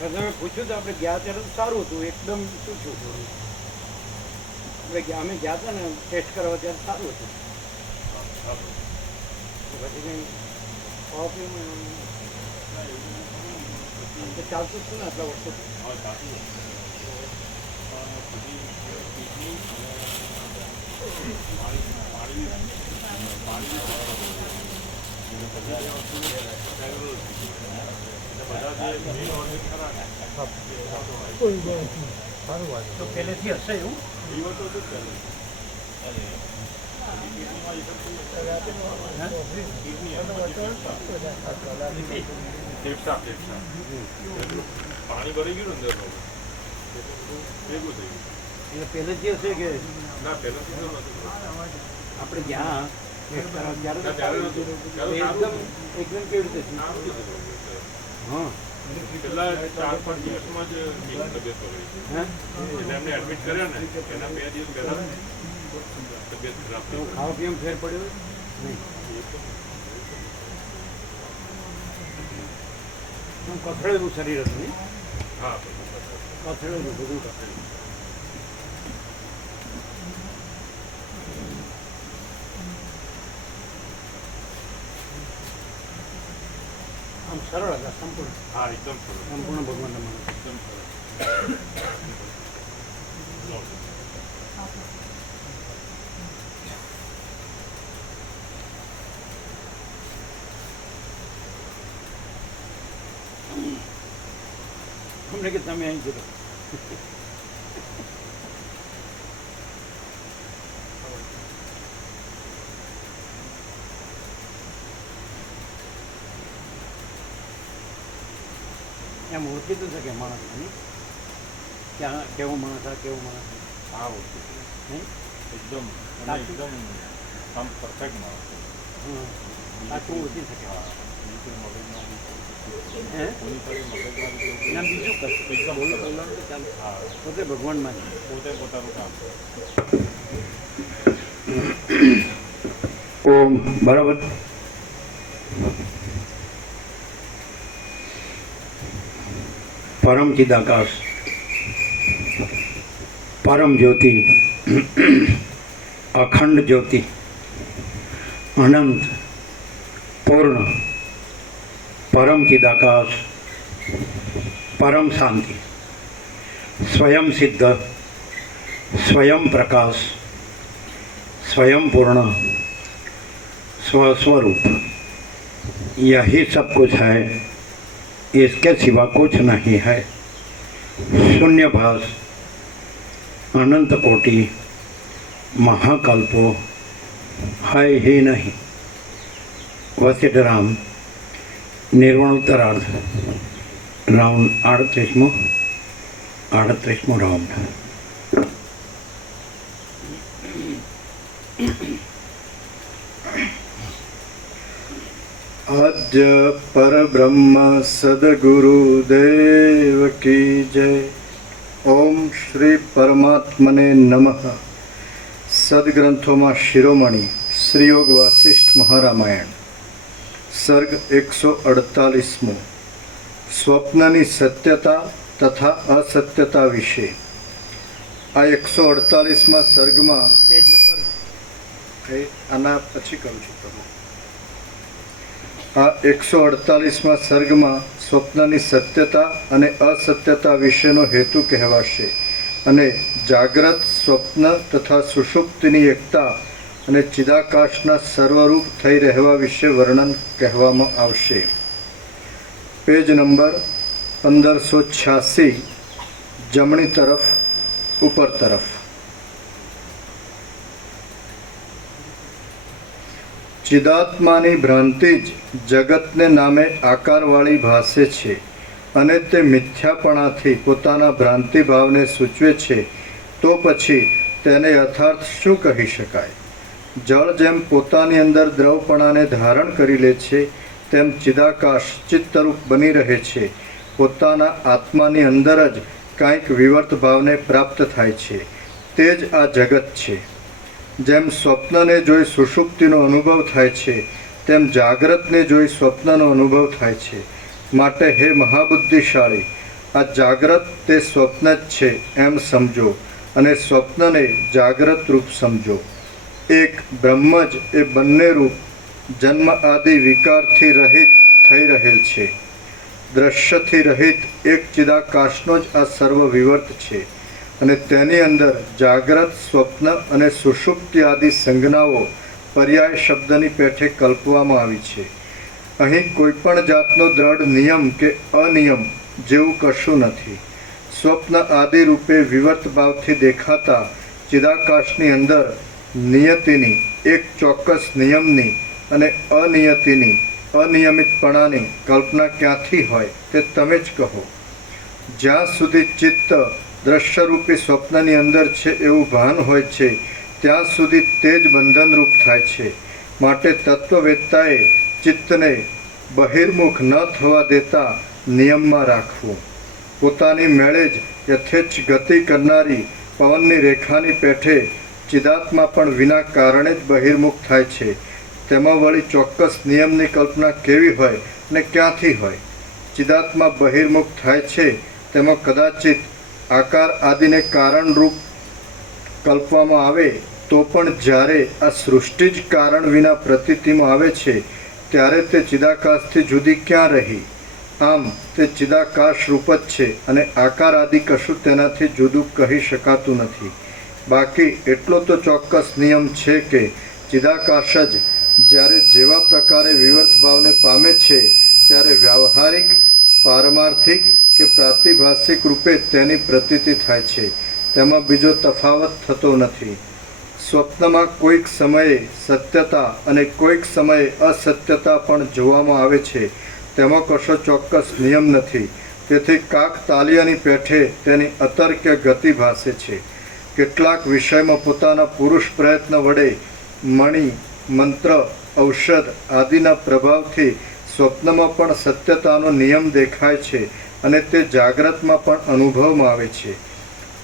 તમે પૂછ્યું તો આપણે ગયા ત્યારે તો સારું હતું, એકદમ શું છું થોડું અમે ગયા હતા ને ટેસ્ટ કરવા ત્યારે સારું હતું. પછી કંઈ ચાલતું હતું ને આટલા વર્ષોથી. તો પહેલેથી હશે એવું પાણી ભરી ગયું અંદર ભેગું થઈ ગયું. એટલે પહેલેથી હશે કે ના પહેલાથી તો નથી. આપણે જ્યાં એકદમ એકદમ કેવી રીતે થયું? હા પેલા 4-5 દિવસમાં જ તબિયત બગડી. એટલે એમને એડમિટ કર્યા ને એના 2 દિવસ પહેલા તબિયત ખરાબ થઈ. ખાવા પીવામાં ફેર પડ્યો નહીં? કથળેલું શરીર હતું નહીં? હા કથળેલું બધું કથળેલું. આમ સરળ હતા સંપૂર્ણ. હા એકદમ સરસ. સંપૂર્ણ ભગવાન માણસ. એકદમ સરસ. અમને કે તમે અહીં જતો એમ ઓળખી તો શકે માણસ નહીં ક્યાં કેવો માણસ આ કેવો માણસ હા ઓકે નહીં એકદમ એકદમ આમ પરફેક્ટ માણસ. હા સાચું ઓળખી શકે. હે ના બીજું કશું બોલવાનું તો ચાલે. પોતે ભગવાનમાં છે. પોતે પોતાનું કામ. ઓમ બરાબર. પરમ ચિદાકાશ પરમ જ્યોતિ અખંડ જ્યોતિ અનંત પૂર્ણ પરમ ચિદાકાશ પરમ શાંતિ स्वयं सिद्ध स्वयं प्रकाश स्वयं पूर्ण स्वस्वरूप यही सब कुछ है, इसके सिवा कुछ नहीं है. शून्यभास अनंत कोटि महाकल्पो है ही नहीं. वशिष्ठ राम निर्वाणोत्तरार्ध राउंड 38मो राउंड. आद्य परब्रह्म सद्गुरुदेव की जय. ओम श्री परमात्मने नमः. सद्ग्रंथों शिरोमणि श्री योग वासिष्ठ महारामायण सर्ग 148मो स्वप्ननी सत्यता तथा असत्यता विषे. आ 148માં સર્ગમાં પેજ નંબર આના પછી કહું છું તમે. આ 148માં સર્ગમાં સ્વપ્નની સત્યતા અને અસત્યતા વિશેનો હેતુ કહેવાશે અને જાગ્રત સ્વપ્ન તથા સુષુપ્તિની એકતા અને ચિદાકાશના સર્વરૂપ થઈ રહેવા વિશે વર્ણન કહેવામાં આવશે. પેજ નંબર 1586 જમણી તરફ ઉપર તરફ. ચિદાત્માની ભ્રાંતિ જ જગતને નામે આકારવાળી ભાસે છે અને તે મિથ્યાપણાથી પોતાના ભ્રાંતિ ભાવને સૂચવે છે, તો પછી તેને યથાર્થ શું કહી શકાય? જળ જેમ પોતાની અંદર દ્રવપણાને ધારણ કરી લે છે, તેમ ચિદાકાશ ચિત્તરૂપ બની રહે છે. પોતાના આત્માની અંદર જ કાંઈક વિવર્ત ભાવને પ્રાપ્ત થાય છે. તે જ આ જગત છે. જેમ સ્વપ્નને જોઈ સુષુપ્તિનો અનુભવ થાય છે, તેમ જાગ્રતને જોઈ સ્વપ્નનો અનુભવ થાય છે. માટે હે મહાબુદ્ધિશાળી, આ જાગ્રત તે સ્વપ્ન જ છે એમ સમજો અને સ્વપ્નને જાગ્રત રૂપ સમજો. એક બ્રહ્મ જ એ બંને રૂપ જન્મ આદિ વિકારથી રહિત થઈ રહેલ છે. દ્રશ્યથી રહિત એક ચિદાકાશનો જ આ સર્વ વિવર્ત છે અને તેની અંદર જાગ્રત, સ્વપ્ન અને સુષુપ્તિ આદિ સંજ્ઞાઓ પર્યાય શબ્દની પેઠે કલ્પવામાં આવી છે. અહીં કોઈ પણ જાતનો દ્રઢ નિયમ કે અનિયમ જેવું કશું નથી. સ્વપ્ન આદિ રૂપે વિવર્ત ભાવથી દેખાતા ચિદાકાશની અંદર નિયતિની, એક ચોક્કસ નિયમની અને અનિયતિની, અનિયમિતપણાની કલ્પના ક્યાંથી હોય તે તમે જ કહો. જ્યાં સુધી ચિત્ત દ્રશ્યરૂપી સ્વપ્નની અંદર છે એવું ભાન હોય છે ત્યાં સુધી તે જ બંધનરૂપ થાય છે. માટે તત્વવેત્તાએ ચિત્તને બહિર્મુખ ન થવા દેતા નિયમમાં રાખવું. પોતાની મેળે જ યથેચ્છ ગતિ કરનારી પવનની રેખાની પેઠે ચિદાત્મા પણ વિના કારણે જ બહિર્મુખ થાય છે. તેમાં વળી ચોક્કસ નિયમની કલ્પના કેવી હોય અને ક્યાંથી હોય? ચિદાત્મા બહિર્મુખ થાય છે તેમાં કદાચિત આકાર આદિને કારણરૂપ કલ્પવામાં આવે તો પણ જ્યારે આ સૃષ્ટિ જ કારણ વિના પ્રતીતિમાં આવે છે ત્યારે તે ચિદાકાશથી જુદી ક્યાં રહી? આમ તે ચિદાકાશ રૂપ જ છે અને આકાર આદિ કશું તેનાથી જુદું કહી શકાતું નથી. બાકી એટલો તો ચોક્કસ નિયમ છે કે ચિદાકાશ જ જ્યારે જેવા પ્રકારે વિવર્ત ભાવને પામે છે ત્યારે વ્યાવહારિક, પારમાર્થિક કે પ્રાતિભાષિક રૂપે તેની પ્રતીતિ થાય છે. તેમાં બીજો તફાવત થતો નથી. સ્વપ્નમાં કોઈક સમયે સત્યતા અને કોઈક સમયે અસત્યતા પણ જોવામાં આવે છે. તેમાં કશો ચોક્કસ નિયમ નથી. તેથી કાક તાલિયાની પેઠે તેની અતર્ક્ય ગતિ ભાસે છે. કેટલાક વિષયમાં પોતાના પુરુષ પ્રયત્ન વડે મણિ, મંત્ર, ઔષધ આદિના પ્રભાવથી સ્વપ્નમાં પણ સત્યતાનો નિયમ દેખાય છે અને તે જાગ્રતમાં પણ અનુભવમાં આવે છે.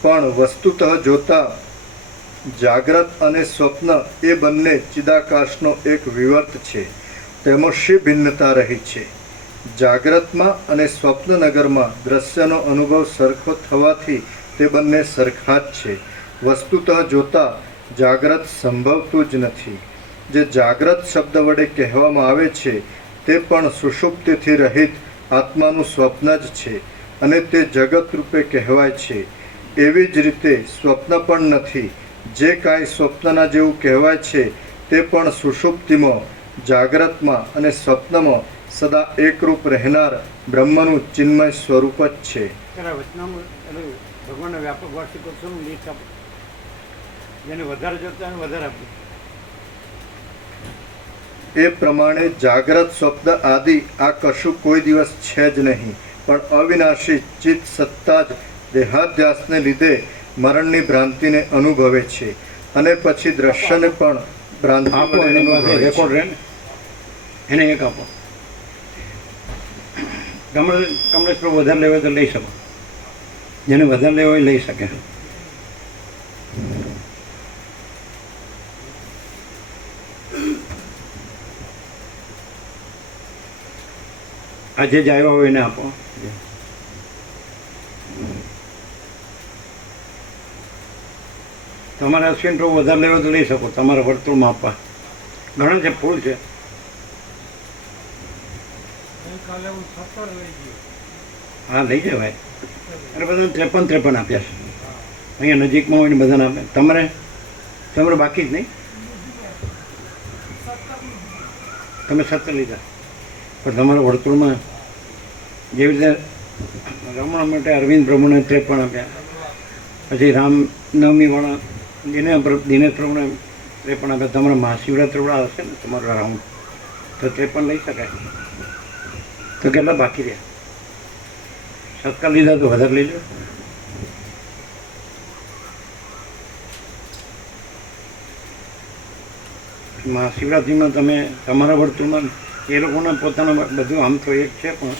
પણ વસ્તુતઃ જોતા જાગ્રત અને સ્વપ્ન એ બંને ચિદાકાશનો એક વિવર્ત છે. તેમાં શી ભિન્નતા રહી છે? જાગ્રતમાં અને સ્વપ્નનગરમાં દ્રશ્યનો અનુભવ સરખો થવાથી તે બંને સરખા જ છે. વસ્તુતઃ જોતા જાગ્રત સંભવતું જ નથી. જે જાગ્રત શબ્દ વડે કહેવામાં આવે છે તે પણ સુષુપ્તિથી રહિત આત્માનું સ્વપ્ન જ છે અને તે જગત રૂપે કહેવાય છે. એવી જ રીતે સ્વપ્ન પણ નથી. જે કાંઈ સ્વપ્નના જેવું કહેવાય છે તે પણ સુષુપ્તિમાં, જાગ્રતમાં અને સ્વપ્નમાં સદા એકરૂપ રહેનાર બ્રહ્મનું ચિન્મય સ્વરૂપ જ છે. ભગવાનના વ્યાપક વાર્ષિકોત્સવનું લીસ્ટ આપો, જેને વધારે જોતા હોય વધારે આપો. એ પ્રમાણે જાગ્રત, સ્વપ્ન આદિ આ કશું કોઈ દિવસ છે જ નહીં, પણ અવિનાશી ચિત્ત સત્તા જ દેહાધ્યાસને લીધે મરણની ભ્રાંતિને અનુભવે છે અને પછી દ્રશ્યને પણ ભ્રાંતિ આપો એની પાસે રેકોર્ડ રહે ને એને એક આપો. કમલેશ પર વધારે લેવા તો લઈ શકો. જેને વધારે લેવો એ લઈ શકે. આજે જ આવ્યા હોય એને આપો. તમારા અશ્વિન પ્રભુ વધારે લેવા તો લઈ શકો. તમારા વર્તુળમાં આપવા ઘણા છે, ફૂલ છે. હા લઈ જવાય. અરે બધાને 53 આપ્યા છે. અહીંયા નજીકમાં હોય ને બધાને આપે. તમારે બાકી જ નહીં. તમે 17 લીધા પણ તમારા વર્તુળમાં જેવી રીતે રમણ માટે અરવિંદ પ્રભુને 53 આપ્યા. પછી રામનવમીવાળા દિનેશ પ્રભુને 53 આપ્યા. તમારા મહાશિવરાત્રિવાળા હશે ને તમારો રાઉન્ડ તો 53 લઈ શકાય. તો કેટલા બાકી રહ્યા? 17 લીધા તો વધારે લઈ લો. મહાશિવરાત્રિમાં તમે તમારા વર્તુળમાં એ લોકોના પોતાના બધું આમ તો એક છે પણ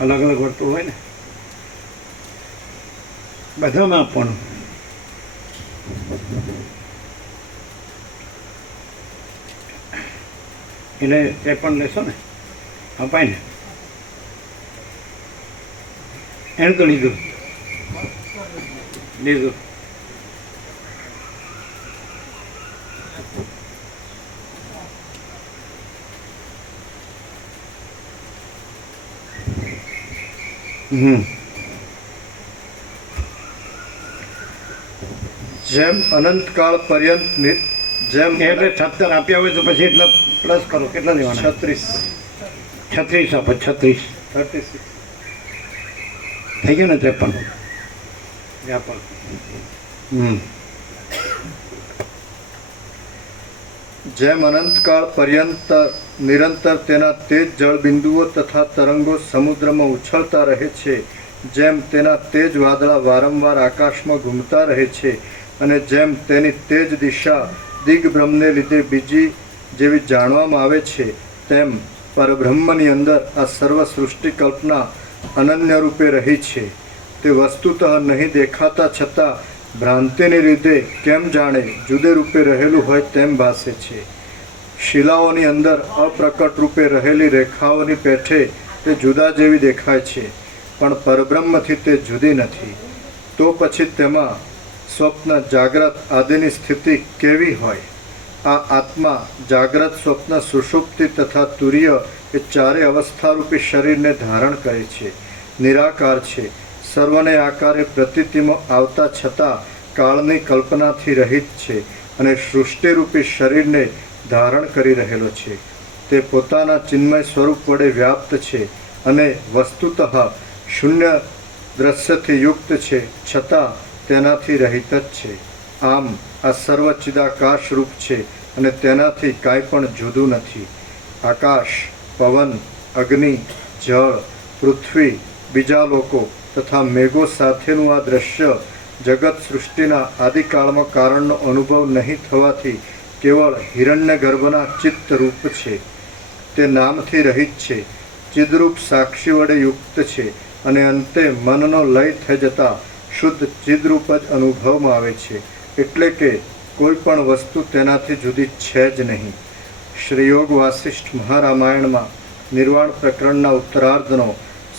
અલગ અલગ વર્તુળ હોય ને બધામાં આપવાનું. એટલે તે પણ લેશો ને અપાય ને. એને તો લીધું. જેમ અનંતકાળ પર્યંત જેમ એટલે 17 આપ્યા હોય તો પછી એટલા પ્લસ કરો. કેટલા લેવાના? 36 36 આપો. 36 36 થઈ ગયો ને 53. વ્યાપાર. જેમ અનંતકાળ પર્યંત નિરંતર તેના તેજ જળબિંદુઓ તથા તરંગો સમુદ્રમાં ઉછળતા રહે છે, જેમ તેના તેજ વાદળા વારંવાર આકાશમાં ઘૂમતા રહે છે, અને જેમ તેની તેજ દિશા દિગ્ભ્રમને લીધે બીજી જેવી જાણવામાં આવે છે, તેમ પરબ્રહ્મની અંદર આ સર્વ સૃષ્ટિ કલ્પના અનન્ય રૂપે રહી છે. તે વસ્તુતઃ નહીં દેખાતા છતાં ભ્રાંતિને લીધે કેમ જાણે જુદે રૂપે રહેલું હોય તેમ ભાસે છે. શિલાઓની અંદર અપ્રકટ રૂપે રહેલી રેખાઓની પેઠે તે જુદા જેવી દેખાય છે, પણ પરબ્રહ્મથી તે જુદી નથી. તો પછી તેમાં સ્વપ્ન, જાગ્રત આદિની સ્થિતિ કેવી હોય? આ આત્મા જાગ્રત, સ્વપ્ન, સુષુપ્તિ તથા તુર્ય એ ચારે અવસ્થારૂપી શરીરને ધારણ કરે છે, નિરાકાર છે, સર્વને આકારે પ્રતીતિમાં આવતા છતાં કાળની કલ્પનાથી રહિત છે, અને સૃષ્ટિરૂપી શરીરને ધારણ કરી રહેલો છે. તે પોતાના ચિન્મય સ્વરૂપ વડે વ્યાપ્ત છે અને વસ્તુતઃ શૂન્ય દ્રશ્યથી યુક્ત છે, છતાં તેનાથી રહિત જ છે. આમ આ સર્વ ચિદાકાશ રૂપ છે અને તેનાથી કાંઈ પણ જુદું નથી. આકાશ, પવન, અગ્નિ, જળ, પૃથ્વી, બીજા લોકો તથા મેઘો સાથેનું આ દ્રશ્ય જગત સૃષ્ટિના આદિકાળમાં કારણનો અનુભવ નહીં થવાથી કેવળ હિરણ્યગર્ભના ચિત્ત રૂપ છે. તે નામથી રહિત છે, ચિદરૂપ સાક્ષી વડે યુક્ત છે, અને અંતે મનનો લય થઈ જતા શુદ્ધ ચિદરૂપ જ અનુભવમાં આવે છે, એટલે કે કોઈ પણ વસ્તુ તેનાથી જુદી છે જ નહીં. શ્રી યોગ વાસિષ્ઠ મહારામાયણમાં નિર્વાણ પ્રકરણના ઉત્તરાર્ધનો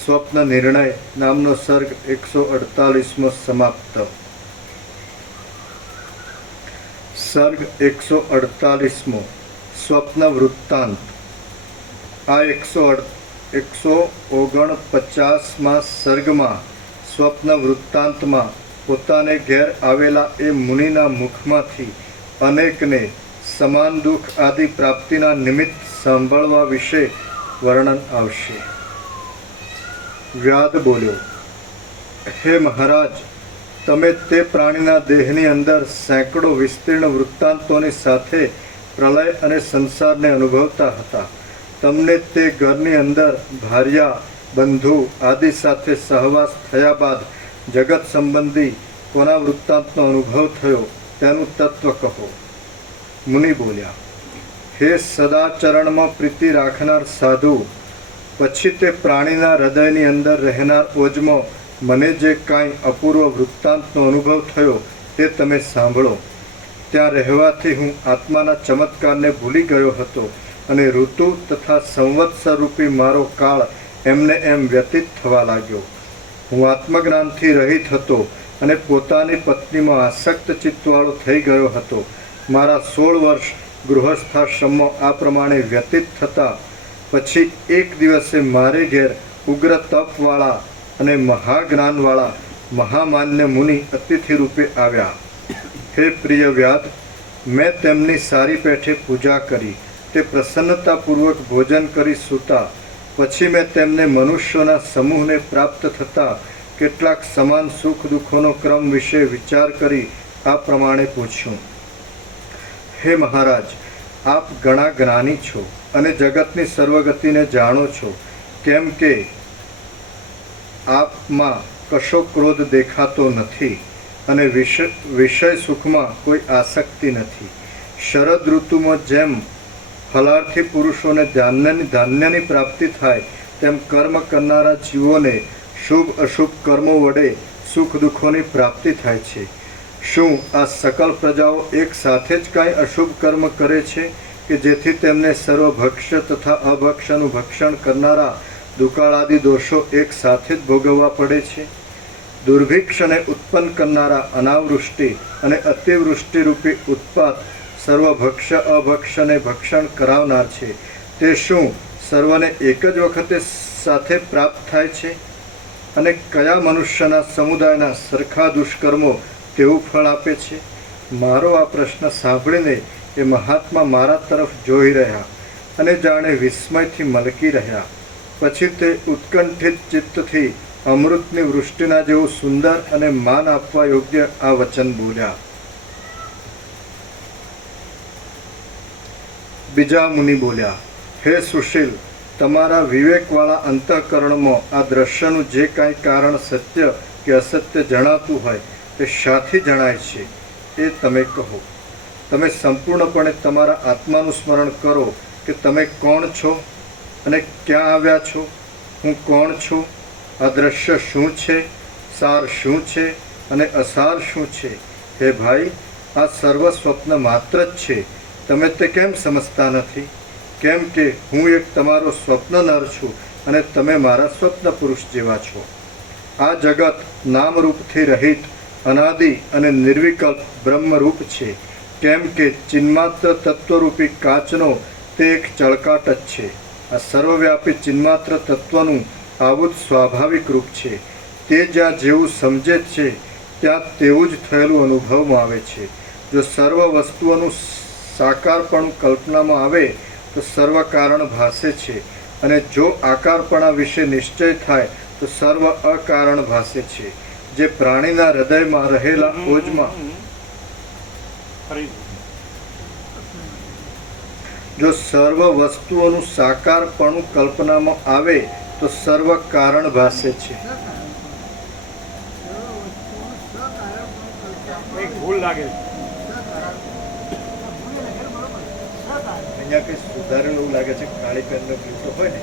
સ્વપ્ન નિર્ણય નામનો સર્ગ 148મો સમાપ્ત. સર્ગ 148મો સ્વપ્ન વૃત્તાંત. આ 149મા સર્ગમાં સ્વપ્ન વૃત્તાંતમાં પોતાને ઘેર આવેલા એ મુનિના મુખમાંથી અનેકને સમાન દુઃખ આદિ પ્રાપ્તિના નિમિત્ત સાંભળવા વિશે વર્ણન આવશે. વ્યાદ બોલ્યો, હે મહારાજ, તમે તે પ્રાણીના દેહની અંદર સેંકડો વિસ્તીર્ણ વૃત્તાંતોની સાથે પ્રલય અને સંસારને અનુભવતા હતા. તમને તે ઘરની અંદર ભાર્યા, બંધુ આદિ સાથે સહવાસ થયા બાદ જગત સંબંધી કોના વૃત્તાંતનો અનુભવ થયો તેનું તત્વ કહો. મુનિ બોલ્યા, હે સદાચરણમાં પ્રીતિ રાખનાર સાધુ, પછી તે પ્રાણીના હૃદયની અંદર રહેનાર ઓજમાં મને જે કાંઈ અપૂર્વ વૃત્તાંતનો અનુભવ થયો તે તમે સાંભળો. ત્યાં રહેવાથી હું આત્માના ચમત્કારને ભૂલી ગયો હતો, અને ઋતુ તથા સંવત્સર રૂપી મારો કાળ એમને એમ વ્યતીત થવા લાગ્યો. હું આત્મજ્ઞાનથી રહિત હતો અને પોતાની પત્નીમાં આસક્ત ચિત્તવાળો થઈ ગયો હતો. મારા 16 વર્ષ ગૃહસ્થાશ્રમમાં આ પ્રમાણે વ્યતીત થતાં પછી એક દિવસે મારે ઘેર ઉગ્ર તપવાળા અને મહાજ્ઞાનવાળા મહામાન્ય મુનિ અતિથિ રૂપે આવ્યા. હે પ્રિય વ્યાદ, મેં તેમની સારી પેઠે પૂજા કરી. તે પ્રસન્નતાપૂર્વક ભોજન કરી સૂતા. પછી મેં તેમને મનુષ્યોના સમૂહને પ્રાપ્ત થતા કેટલાક સમાન સુખ દુઃખોનો ક્રમ વિશે વિચાર કરી આ પ્રમાણે પૂછ્યું. હે મહારાજ, આપ ઘણા જ્ઞાની છો અને જગતની સર્વગતિને જાણો છો, કેમ કે આપમાં કશો ક્રોધ દેખાતો નથી અને વિષય સુખમાં કોઈ આસક્તિ નથી. શરદ ઋતુમાં જેમ ફલાર્થી પુરુષોને ધાન્યની પ્રાપ્તિ થાય, તેમ કર્મ કરનારા જીવોને શુભ અશુભ કર્મો વડે સુખ દુઃખોની પ્રાપ્તિ થાય છે. શું આ સકલ પ્રજાઓ એક સાથે જ કાંઈ અશુભ કર્મ કરે છે કે જેથી તેમને સર્વભક્ષ્ય તથા અભક્ષ્યનું ભક્ષણ કરનારા દુકાળ આદિ દોષો એક સાથે જ ભોગવવા પડે છે. દુર્ભિક્ષને ઉત્પન્ન કરનારા અનાવૃષ્ટિ અને અતિવૃષ્ટિ રૂપી ઉત્પાત સર્વ ભક્ષ્ય અભક્ષ્યને ભક્ષણ કરાવનાર છે. તે શું સર્વને એક જ વખતે સાથે પ્રાપ્ત થાય છે? અને કયા મનુષ્યના સમુદાયના સરખા દુષ્કર્મો તેવું ફળ આપે છે? મારો આ પ્રશ્ન સાંભળીને એ મહાત્મા મારા તરફ જોઈ રહ્યા અને જાણે વિસ્મયથી મલકી રહ્યા. પછી તે ઉત્કંઠિત ચિત્તથી અમૃતની વૃષ્ટિના જેવું સુંદર અને માન આપવા યોગ્ય આ વચન બોલ્યા. બીજા મુનિ બોલ્યા, હે સુશીલ, તમારા વિવેકવાળા અંતઃકરણમાં આ દ્રશ્યનું જે કાંઈ કારણ સત્ય કે અસત્ય જણાતું હોય તે શાથી જણાય છે એ તમે કહો. તમે સંપૂર્ણપણે તમારા આત્માનું સ્મરણ કરો કે તમે કોણ છો અને ક્યાં આવ્યા છો. હું કોણ છું? આ દ્રશ્ય શું છે? સાર શું છે અને અસાર શું છે? હે ભાઈ, આ સર્વ સ્વપ્ન માત્ર જ છે. તમે તે કેમ સમજતા નથી? કેમ કે હું એક તમારો સ્વપ્ન નર છું અને તમે મારા સ્વપ્ન પુરુષ જેવા છો. આ જગત નામરૂપથી રહિત અનાદિ અને નિર્વિકલ્પ બ્રહ્મરૂપ છે. કેમ કે ચિન્માત્ર તત્વરૂપી કાચનો તે એક ચળકાટ જ છે. આ સર્વવ્યાપી ચિન્માત્ર તત્વનું આવું જ સ્વાભાવિક રૂપ છે. તે જ્યાં જેવું સમજે છે ત્યાં તેવું જ થયેલું અનુભવમાં આવે છે. જો સર્વ વસ્તુઓનું સાકારપણું કલ્પનામાં આવે તો સર્વ કારણ ભાસે છે, અને જો આકારપણા વિશે નિશ્ચય થાય તો સર્વ અકારણ ભાસે છે. જે પ્રાણીના હૃદયમાં રહેલા ઓજમાં જો સર્વ વસ્તુઓનું સાકારપણું કલ્પનામાં આવે તો સર્વ કારણ ભાસે છે. એક ભૂલ લાગે છે. અહીંયા કંઈ સુધારેલું એવું લાગે છે. કાળી પેનનો ગીતો હોય ને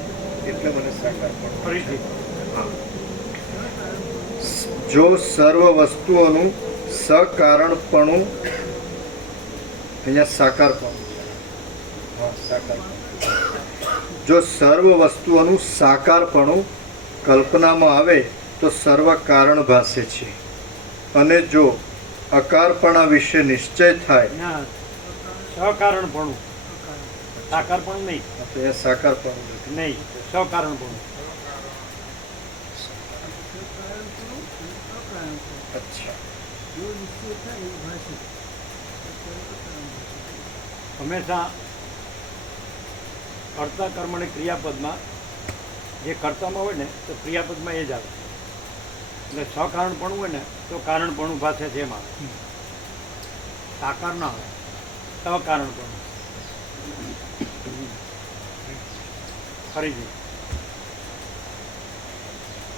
એટલે મને સાકારપણું. ફરીથી જો સર્વ વસ્તુઓનું સકારણપણું, અહીંયા સાકારપણું, હા સાકારપણું. જો સર્વ વસ્તુઓનું સાકારપણું કલ્પનામાં આવે તો સર્વ કારણ ભાસે છે, અને જો અકારપણા વિશે નિશ્ચય થાય ના સકારણપણું, સાકારપણું નહીં, તો એ સાકારપણું નથી. નહીં સકારણપણું. અચ્છા, હંમેશા કર્તા કર્મની ક્રિયાપદમાં જે કર્તામાં હોય ને તો ક્રિયાપદમાં એ જ આવે. એટલે સકારણપણું હોય ને તો કારણપણું પાસે છે એમાં સાકાર ના હોય, સકારણપણું. ફરીથી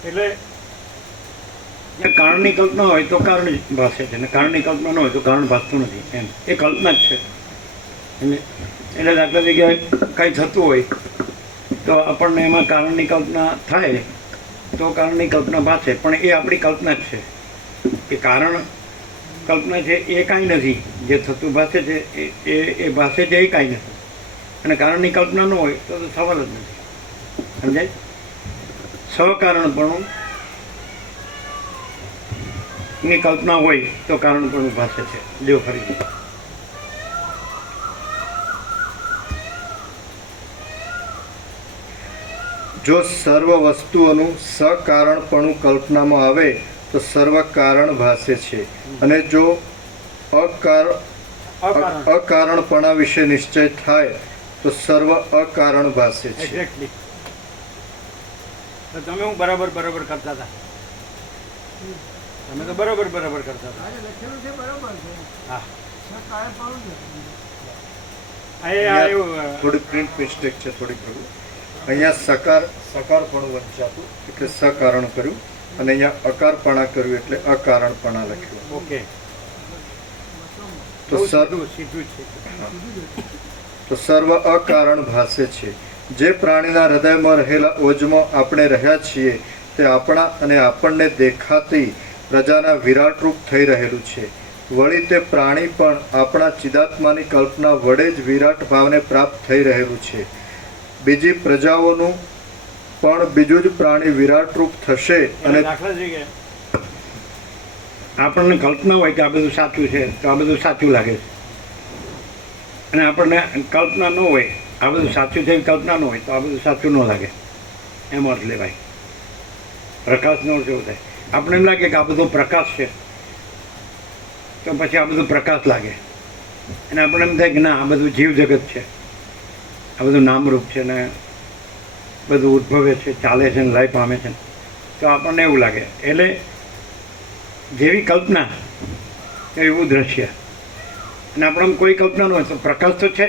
એટલે કારણની કલ્પના હોય તો કારણ ભાસે છે, અને કારણની કલ્પના ન હોય તો કારણ ભાસતું નથી. એમ એ કલ્પના જ છે. એટલે દાખલા તરીકે કંઈ થતું હોય તો આપણને એમાં કારણની કલ્પના થાય તો કારણની કલ્પના ભાસે, પણ એ આપણી કલ્પના જ છે. એ કારણ કલ્પના છે એ કાંઈ નથી. જે થતું ભાસે છે એ ભાસે છે એ કાંઈ નથી. અને કારણની કલ્પના ન હોય તો સવાલ જ નથી. સમજાય? સકારણપણું ની કલ્પના હોય તો કારણપણું ભાસે છે. જો ફરીથી જો સર્વ વસ્તુઓનું સકારણપણું કલ્પનામાં આવે તો સર્વ કારણ ભાસે છે, અને જો અકારણપણા વિશે નિશ્ચય થાય તો સર્વ અકારણ ભાસે છે. એક્ઝેક્ટલી. તો તમે હું બરાબર કરતા હતા. તમે તો બરાબર કરતા હતા. હા થોડી પ્રિન્ટ મિસ્ટેક છે, થોડીક પ્રભુ. અહીંયા સકારપણું વંચાતું એટલે સકારણ કર્યું, અને અહીંયા અકારપણા કર્યું એટલે અકારણપણા લખ્યું. ઓકે. તો સર્વ અકારણ ભાસે છે. જે પ્રાણીના હૃદયમાં રહેલા ઓજમાં આપણે રહ્યા છીએ તે આપણા અને આપણને દેખાતી પ્રજાના વિરાટ રૂપ થઈ રહેલું છે. વળી તે પ્રાણી પણ આપણા ચિદાત્માની કલ્પના વડે જ વિરાટ ભાવને પ્રાપ્ત થઈ રહેલું છે. બીજી પ્રજાઓનું પણ બીજું જ પ્રાણી વિરાટ રૂપ થશે અને દાખલા તરીકે આપણને કલ્પના હોય કે આ બધું સાચું છે તો આ બધું સાચું લાગે છે, અને આપણને કલ્પના ન હોય આ બધું સાચું છે એવી કલ્પના ન હોય તો આ બધું સાચું ન લાગે. એમ અર્થ લેવાય. પ્રકાશનો અર્થ એવો થાય. આપણે એમ લાગે કે આ બધો પ્રકાશ છે તો પછી આ બધું પ્રકાશ લાગે, અને આપણે એમ થાય કે ના આ બધું જીવ જગત છે, આ બધું નામરૂપ છે ને બધું ઉદ્ભવે છે, ચાલે છે ને લય પામે છે, તો આપણને એવું લાગે. એટલે જેવી કલ્પના એવું દ્રશ્ય. અને આપણે કોઈ કલ્પના ન હોય તો પ્રકાશ તો છે.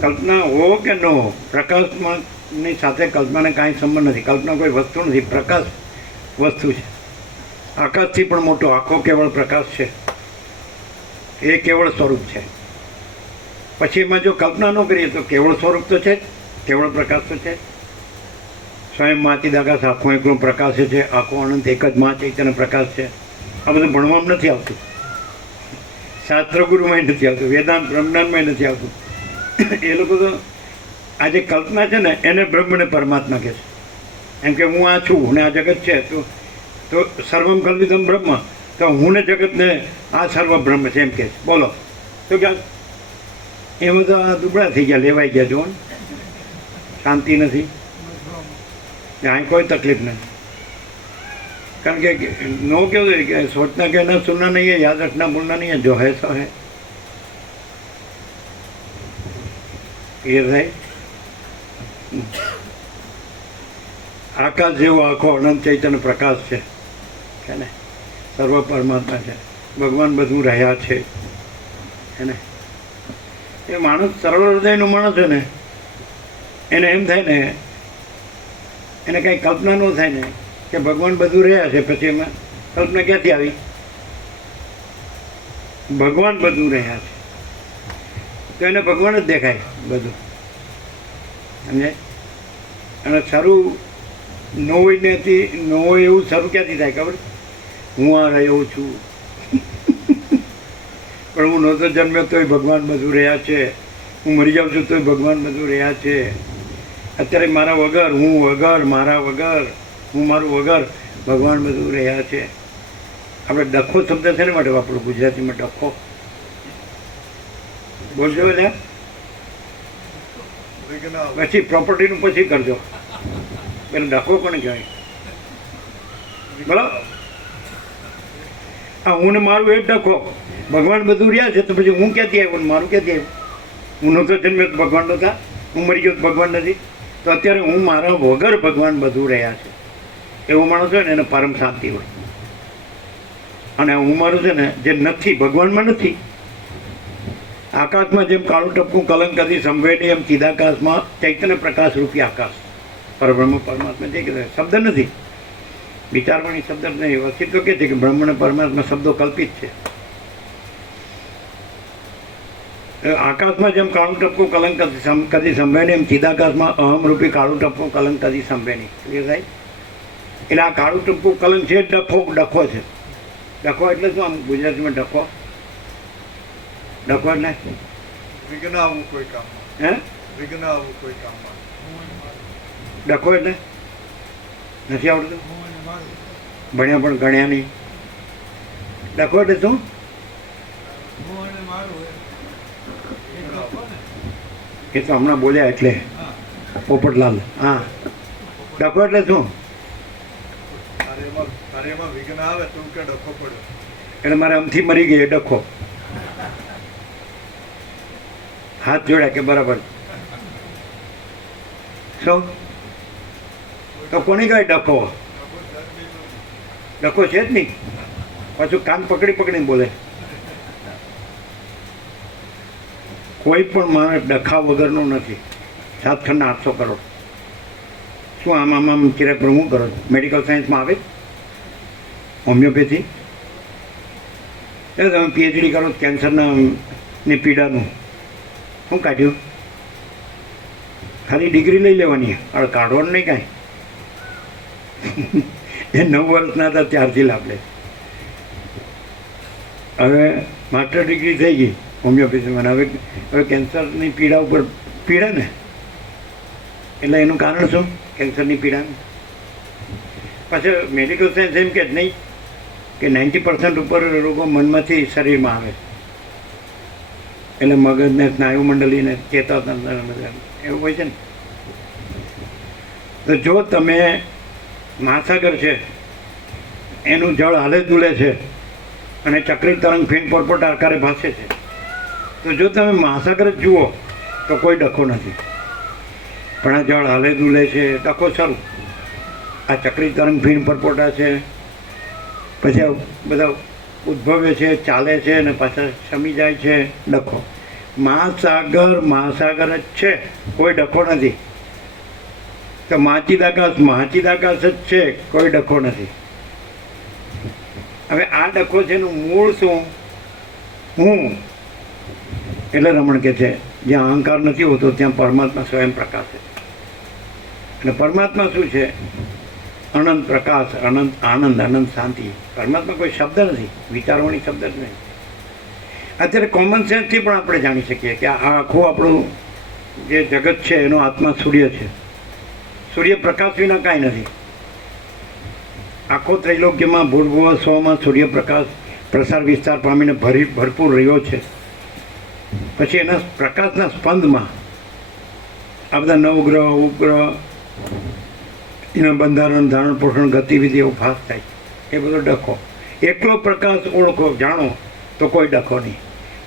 કલ્પના હો કે ન હો, પ્રકાશની સાથે કલ્પનાને કાંઈ સંબંધ નથી. કલ્પના કોઈ વસ્તુ નથી, પ્રકાશ વસ્તુ છે. આકાશથી પણ મોટો આખો કેવળ પ્રકાશ છે, એ કેવળ સ્વરૂપ છે. પછી એમાં જો કલ્પના ન કરીએ તો કેવળ સ્વરૂપ તો છે, કેવળ પ્રકાશ તો છે. સ્વયં માતિદાકાશ આખો એકલો પ્રકાશ છે, આખો અનંત એક જ મા ચૈતન્ય પ્રકાશ છે. આ બધું ભણવામાં નથી આવતું, શાસ્ત્રગુરુમાં નથી આવતું, વેદાંત બ્રહ્મજ્ઞાનમાં નથી આવતું. એ લોકો તો આ જે કલ્પના છે ને એને બ્રહ્મને પરમાત્મા કહે છે. એમ કે હું આ છું ને આ જગત છે, તો સર્વમ કલ્પિતમ બ્રહ્મ, તો હું ને જગતને આ સર્વ બ્રહ્મ છે એમ કહે છે. બોલો તો ક્યાં એમાં તો આ દુબળા થઈ ગયા, લેવાઈ ગયા. જુઓ ને, શાંતિ નથી, અહીં કોઈ તકલીફ નથી. કારણ કે નો કેવું કે સોચના કે ના સુનના નહીં है, याद रखना भूलना नहीं है, जो है सो है. એ થાય. આકાશ જેવો આખો અનંત ચૈતન્ય પ્રકાશ છે ને, સર્વ પરમાત્મા છે, ભગવાન બધું રહ્યા છે ને. એ માણસ સરળ હૃદયનો માણસ છે ને, એને એમ થાય ને, એને કાંઈ કલ્પના ન થાય ને કે ભગવાન બધું રહ્યા છે, પછી એમાં કલ્પના ક્યાંથી આવી? ભગવાન બધું રહ્યા છે તો એને ભગવાન જ દેખાય બધું, સમજાય? અને શરૂ ન હોય નથી, ન હોય એવું શરૂ ક્યાંથી થાય ખબર? હું આ રહ્યો છું પણ હું નહોતો જન્મ્યો તોય ભગવાન બધું રહ્યા છે, હું મરી જાઉં છું તોય ભગવાન બધું રહ્યા છે. અત્યારે મારા વગર, હું વગર, મારા વગર, હું મારું વગર, ભગવાન બધું રહ્યા છે. આપણે ડખો શબ્દ છે ને માટે વાપરો ગુજરાતીમાં, ડખો બોલજો. એટલે પછી પ્રોપર્ટીનું પછી કરજો, એટલે ડખો કોને કહેવાય? બરાબર? હા, હું ને મારું એ જ ડખો. ભગવાન બધું રહ્યા છે તો પછી હું ક્યાંથી આવ્યો ને મારું ક્યાંથી આવ્યું? હું નહોતો જન્મ્યો તો ભગવાન નહોતા, હું મરી ગયો તો ભગવાન નથી. તો અત્યારે હું મારા વગર ભગવાન બધું રહ્યા છે, એવો માણસ હોય ને એને પરમ શાંતિ હોય. અને હું મારું છે ને જે નથી, ભગવાનમાં નથી. આકાશમાં જેમ કાળું ટપકું કલંકથી સંવેદી એમ ચિદાકાશમાં ચૈતન્ય પ્રકાશ રૂપી આકાશ પરબ્રહ્મ પરમાત્મા જે કહેવાય. શબ્દ નથી, વિચારવાની શબ્દ નહીં. વસ્તુ તો કે છે કે બ્રહ્મ અને પરમાત્મા શબ્દો કલ્પિત છે. આકાશમાં જેમ કાળું ટપકું કલંક કદી સંભેની એમ ચિદાકાશમાં અહમ રૂપી કાળું ટપકું કલંક કદી સંભેની. ક્લિયર થાય? એટલે આ કાળું ટપકું કલંક છે, ડખો છે. ડખો એટલે શું? આમ ગુજરાતીમાં ડખો, ડખો એટલે વિઘ્ન આવવું કોઈ કામમાં. હે? વિઘ્ન આવવું કોઈ કામમાં. ડખો એટલે નથી આવડતું, ભણ્યા પણ ગણ્યા નહીં. ડખો એટલે શું? એ તો હમણાં બોલ્યા એટલે પોપટલાલ. હા, ડખો એટલે શું? કાર્યમાં વિઘ્ન આવે તો કે ડખો પડ્યો. એટલે મારે આમથી મરી ગઈ ડખો. હાથ જોડ્યા કે બરાબર. શું તો કોની કહેવાય ડખો? ડખો છે જ નહીં. પાછું કાન પકડીને બોલે. કોઈ પણ માણસ ડખા વગરનું નથી. 7 ખંડના 800 કરોડ. શું આમ ચિરાગ પ્રમુખ કરો? મેડિકલ સાયન્સમાં આવે, હોમિયોપેથી. એટલે તમે પીએચડી કરો કેન્સરની પીડાનું શું કાઢ્યું? ખાલી ડિગ્રી લઈ લેવાની, હવે કાઢવાનું નહીં કાંઈ. એ 9 વર્ષના હતા ત્યારથી લાભ લે. હવે માસ્ટર ડિગ્રી થઈ ગઈ હોમિયોપેથીમાં. હવે કેન્સરની પીડા ઉપર પીડા ને એટલે એનું કારણ શું? કેન્સરની પીડાનું. પાછળ મેડિકલ સાયન્સ એમ કે જ નહીં કે 90% ઉપર રોગો મનમાંથી શરીરમાં આવે છે. એટલે મગજને, સ્નાયુ મંડળીને, ચેતાતંત્રને બધા એવું હોય છે ને. તો જો તમે મહાસાગર છે એનું જળ હાલે દુલે છે અને ચક્રી તરંગ ફીણ પોરપોટ આકારે ભાસે છે, તો જો તમે મહાસાગર જ જુઓ તો કોઈ ડખો નથી. પણ આ જળ હાલે દુલે છે, ડખો શરૂ. આ ચક્રી તરંગ ફીણ પરપોટા છે, પછી બધા ઉદ્ભવે છે, ચાલે છે અને પાછા શમી જાય છે, ડખો. મહાસાગર જ છે, કોઈ ડખો નથી. તો મહાચિદાકાશ જ છે, કોઈ ડખો નથી. હવે આ ડખો છે એનું મૂળ શું? હું. એટલે રમણ કે છે જ્યાં અહંકાર નથી હોતો ત્યાં પરમાત્મા સ્વયં પ્રકાશ છે. એટલે પરમાત્મા શું છે? અનંત પ્રકાશ, અનંત આનંદ, અનંત શાંતિ. પરમાત્મા કોઈ શબ્દ નથી, વિચારવાની શબ્દ જ નહીં. અત્યારે કોમન સેન્સથી પણ આપણે જાણી શકીએ કે આ આખું આપણું જે જગત છે એનો આત્મા સૂર્ય છે. સૂર્ય પ્રકાશ વિના કાંઈ નથી. આખો ત્રૈલોક્યમાં ભૂર્ભુવ સ્વમાં સૂર્યપ્રકાશ પ્રસાર વિસ્તાર પામીને ભરપૂર રહ્યો છે. પછી એના પ્રકાશના સ્પંદમાં આ બધા નવગ્રહ, ઉપગ્રહ, એના બંધારણ, ધારણ, પોષણ, ગતિવિધિઓ ભાસ થાય. એ બધો ડખો. એકલો પ્રકાશ ઓળખો, જાણો તો કોઈ ડખો નહીં.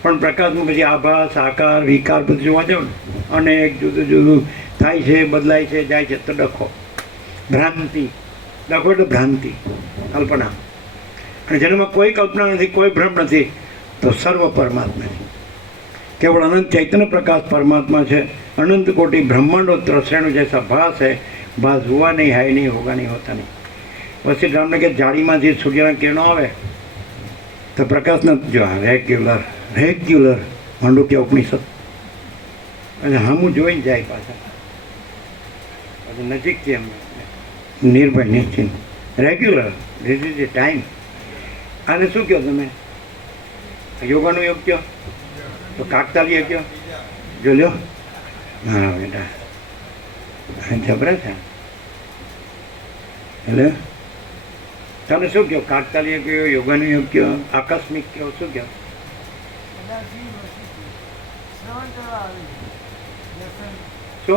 પણ પ્રકાશમાં પછી આભાસ, આકાર, વિકાર બધું જોવા જાવ ને, અનેક જુદું જુદું થાય છે, બદલાય છે, જાય છે, તો ડખો. ભ્રાંતિ. ડખો એટલે ભ્રાંતિ, કલ્પના. અને જેનામાં કોઈ કલ્પના નથી, કોઈ ભ્રમ નથી, તો સર્વ પરમાત્મા છે. केवल अनंत चैतन्य प्रकाश परमात्मा है। अनंत कोटि ब्रह्मांडो त्रसरेणु जैसा भास है, भास हुआ नहीं, है नहीं, होगा नहीं, होता नहीं। वशिष्ठ राम ने के जाड़ी में सूर्य किरणों आवे तो प्रकाश न जो रेग्युलर रेग्युलर मांडुक्य उपनिषद हम जोई जाए पाछा नजीक थी अमे निर्भय निश्चिंत regular this is a time. आने शू कहो तमे योगानु योग कहो तो काकतालीय कहो जो लो हाँ बेटा जबरा था हेलो तने शू कहो काकतालीय कहो योगानु योग कहो आकस्मिक कहो शू कहो शू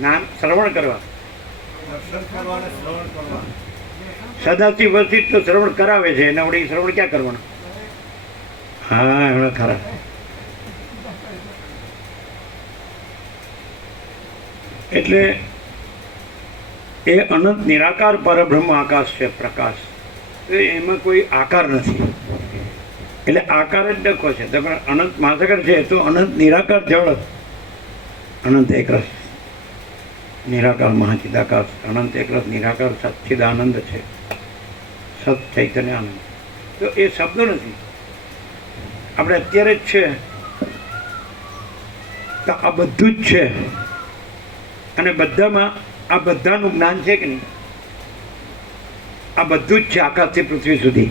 नाम श्रवण करवा सदाशिव वशिष्ठ तो श्रवण करावे छे एना वडी श्रवण क्या करवाना। हाँ एवढा खरा एटले ए अनंत निराकार परब्रह्म आकाश है प्रकाश एमां कोई आकार नहीं એટલે આકાર જ ડખો છે। તો અનંત મહાસાગર છે તો અનંત નિરાકાર જળ અનંત એકરસ નિરાકાર મહાચિદાકાશ અનંત એકરસ નિરાકાર સચ્ચિદાનંદ છે સત ચૈતન્ય આનંદ। તો એ શબ્દો નથી આપણે અત્યારે જ છે તો આ બધું જ છે અને બધામાં આ બધાનું જ્ઞાન છે કે નહીં। આ બધું જ છે આકાશથી પૃથ્વી સુધી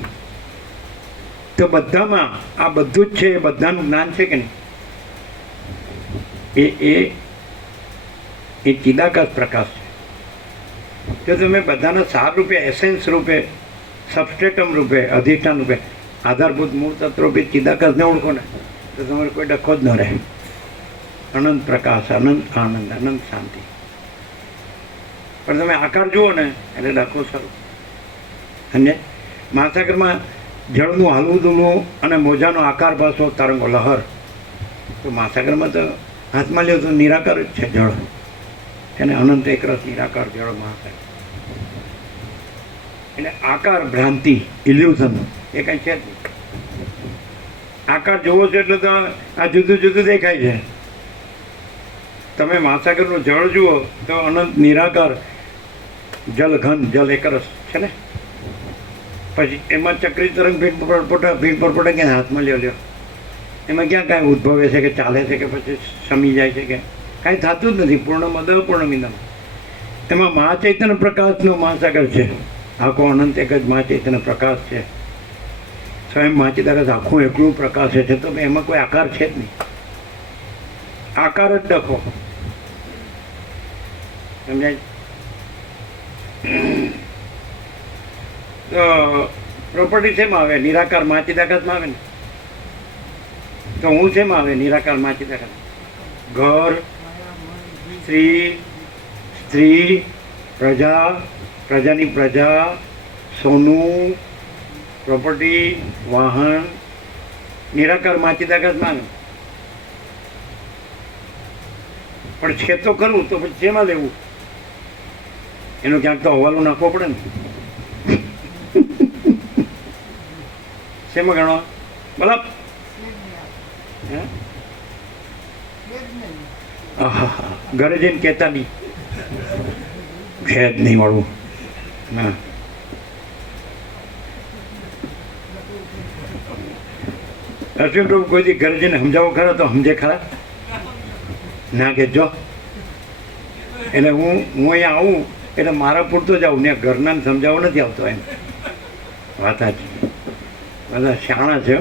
તો બધામાં આ બધું જ છે બધાનું જ્ઞાન છે કે નહીં। એ ચિદાકાશ પ્રકાશ છે। જો તમે બધાના સાર રૂપે એસેન્સ રૂપે સબસ્ટ્રેટમ રૂપે અધિષ્ઠાન રૂપે આધારભૂત મૂળ તત્વ રૂપે ચિદાકાશને ઓળખો ને તો તમારે કોઈ ડખો જ ન રહે। અનંત પ્રકાશ અનંત આનંદ અનંત શાંતિ। પણ તમે આકાર જુઓ ને એટલે ડખો શરૂ અને મહાસાગરમાં જળનું હાલવું દુલવું અને મોજાનો આકાર પાછો તરંગો લહર તો મહાસાગરમાં તો હાથમાં લ્યો તો નિરાકાર જ છે જળ એને અનંત એકરસ નિરાકાર જળ મહાસાગર એટલે આકાર ભ્રાંતિ ઇલ્યુઝન એ કંઈ છે જ નહીં। આકાર જોવો છો એટલે તો આ જુદું જુદું દેખાય છે। તમે મહાસાગરનું જળ જુઓ તો અનંત નિરાકાર જલ ઘન જલ એકરસ છે ને પછી એમાં ચક્રી તરંગ ભીડ પરપોટા ક્યાં હાથમાં લ્યો એમાં ક્યાં કાંઈ ઉદ્ભવે છે કે ચાલે છે કે પછી શમી જાય છે કે કાંઈ થતું જ નથી। પૂર્ણમદ પૂર્ણમિદમ એમાં મહાચૈતન્ય પ્રકાશનો મહાસાગર છે। આખો અનંત એક જ મહાચૈતન્ય પ્રકાશ છે। સ્વયં માચીદારસ આખું એકલું પ્રકાશે છે તો એમાં કોઈ આકાર છે જ નહીં, આકાર જ ડખો. સમજાય? તો પ્રોપર્ટી શેમાં આવે? નિરાકાર માચીદાકાશમાં આવે ને. તો હું શેમાં આવે? નિરાકાર માચીદાકાશ. ઘર, સ્ત્રી, પ્રજા, પ્રજાની પ્રજા, સોનું, પ્રોપર્ટી, વાહન, નિરાકાર માચીદાકાશમાં આવે. પણ છે તો ખરું, તો પછી શેમાં લેવું? એનો ક્યાંક તો હવાલો નાખવો પડે ને. શેમાં ગણવા? બરાબર. ઘરે જઈને કહેતા નહીં, છે જ નહીં વાળું. ના, અશ્વિન પ્રભુ કોઈ દી ઘરે જઈને સમજાવો ખરા તો સમજે ખરા? ના કહેજો. એટલે હું અહીંયા આવું એટલે મારા પૂરતો જ આવું ને, ઘરનાને સમજાવવો નથી આવતો એમ. વાત સાચી, બધા શાણા છે.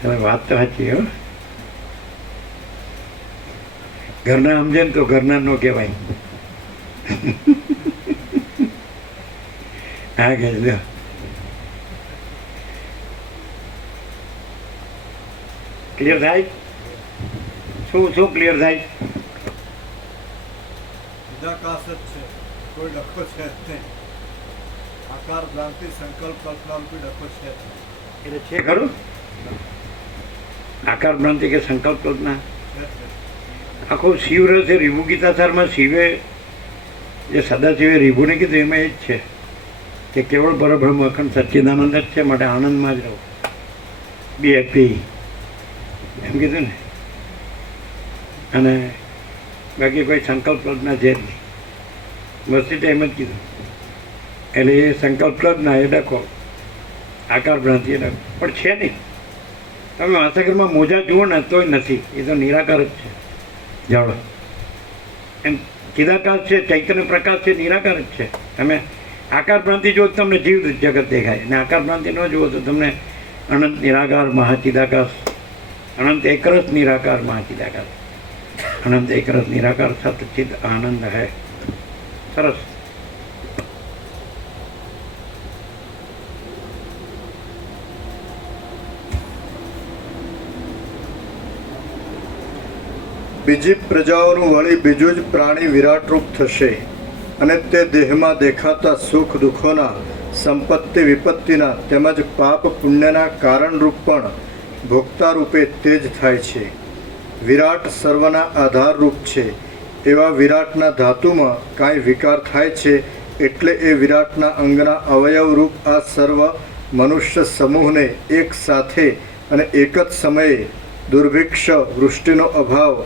તમે વાત તો સાચી. હો, ઘરના સમજે ને તો ઘરના ન કહેવાય. હા કે ક્લિયર થાય? શું ક્લિયર થાય? ચિદાકાશ જ છે, કોઈ ડખો છે જ નહીં. આકાર ભ્રાંતિ સંકલ્પ કલ્પના કોઈ ડખો છે જ નહીં. એટલે છે ખરું આકાર ભ્રાંતિ કે સંકલ્પ કલ્પના. આખો શિવ રસ છે રીભુ ગીતાસારમાં શિવે જે સદાશિવે રીભુને કીધું એમાં એ જ છે કે કેવળ પરબ્રહ્મ અખંડ સચ્ચિદાનંદ જ છે, માટે આનંદમાં જ રહો, બી હેપી એમ કીધું ને. અને બાકી કોઈ સંકલ્પ કલ્પના છે જ નહીં. વસ્તી એમ જ કીધું. એટલે એ સંકલ્પ કલ્પના એ ડખો, આકાર ભ્રાંતિ એ ડખો પણ છે નહીં. તમે વાંસાગરમાં મોજા જુઓ ને તોય નથી, એ તો નિરાકાર જ છે. જાણો એમ ચિદાકાશ છે, ચૈતન્ય પ્રકાશ છે, નિરાકાર જ છે. તમે આકાર ભ્રાંતિ જુઓ તો તમને જીવ જગત દેખાય, અને આકાર ભ્રાંતિ ન જુઓ તો તમને અનંત નિરાકાર મહાચિદાકાશ, અનંત એકરસ નિરાકાર મહાચિદાકાશ, અનંત એકરસ નિરાકાર સતચિદ આનંદ હૈ. સરસ. બીજી પ્રજાઓનું વળી બીજું જ પ્રાણી વિરાટરૂપ થશે, અને તે દેહમાં દેખાતા સુખ દુઃખોના, સંપત્તિ વિપત્તિના તેમજ પાપ પુણ્યના કારણરૂપ પણ ભોગતા રૂપે તે જ થાય છે. વિરાટ સર્વના આધારરૂપ છે. એવા વિરાટના ધાતુમાં કાંઈ વિકાર થાય છે એટલે એ વિરાટના અંગના અવયવરૂપ આ સર્વ મનુષ્ય સમૂહને એક સાથે અને એક જ સમયે દુર્ભિક્ષ, વૃષ્ટિનો અભાવ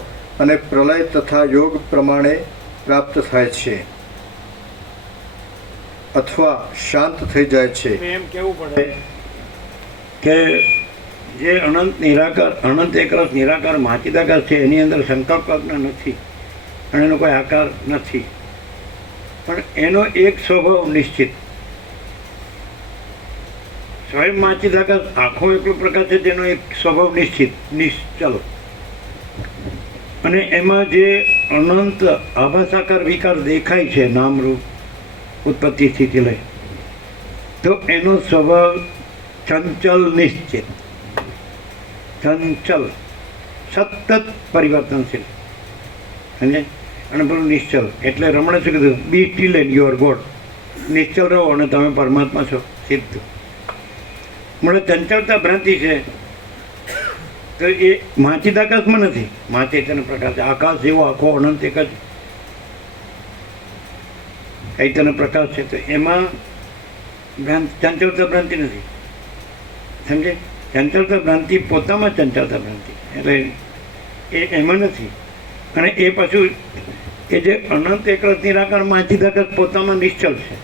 અને પ્રલય તથા યોગ પ્રમાણે પ્રાપ્ત થાય છે અથવા શાંત થઈ જાય છે. એમ કેવું પડે કે જે અનંત નિરાકાર, અનંત એકરસ નિરાકાર મહાચિદાકાશ છે એની અંદર સંકલ્પ કલ્પના નથી અને એનો કોઈ આકાર નથી, પણ એનો એક સ્વભાવ નિશ્ચિત. સ્વયં મહાચિદાકાશ આખો એકલો પ્રકાશ છે તેનો એક સ્વભાવ નિશ્ચિત, નિશ્ચલ. અને એમાં જે અનંત આભાસાકાર વિકાર દેખાય છે નામરૂપ ઉત્પત્તિ સ્થિતિ લઈ, તો એનો સ્વભાવ ચંચલ નિશ્ચિત, ચંચલ સતત પરિવર્તનશીલ. સમજે? અને પેલું નિશ્ચલ એટલે રમણે શું કીધું? Be still and your God. નિશ્ચલ રહો અને તમે પરમાત્મા છો સીધું. મને ચંચળતા ભ્રાંતિ છે તો એ મહાચિદાકાશમાં નથી. મહાચૈતન્ય પ્રકાશ છે, આકાશ જેવો આખો અનંત એક જ ચૈતન્ય પ્રકાશ છે, તો એમાં ચંચળતા ભ્રાંતિ નથી. સમજે? ચંચળતા ભ્રાંતિ પોતામાં ચંચળતા ભ્રાંતિ એટલે એ એમાં નથી. અને એ પાછું એ જે અનંત એકરસ નિરાકાર મહાચિદાકાશ પોતામાં નિશ્ચલ છે,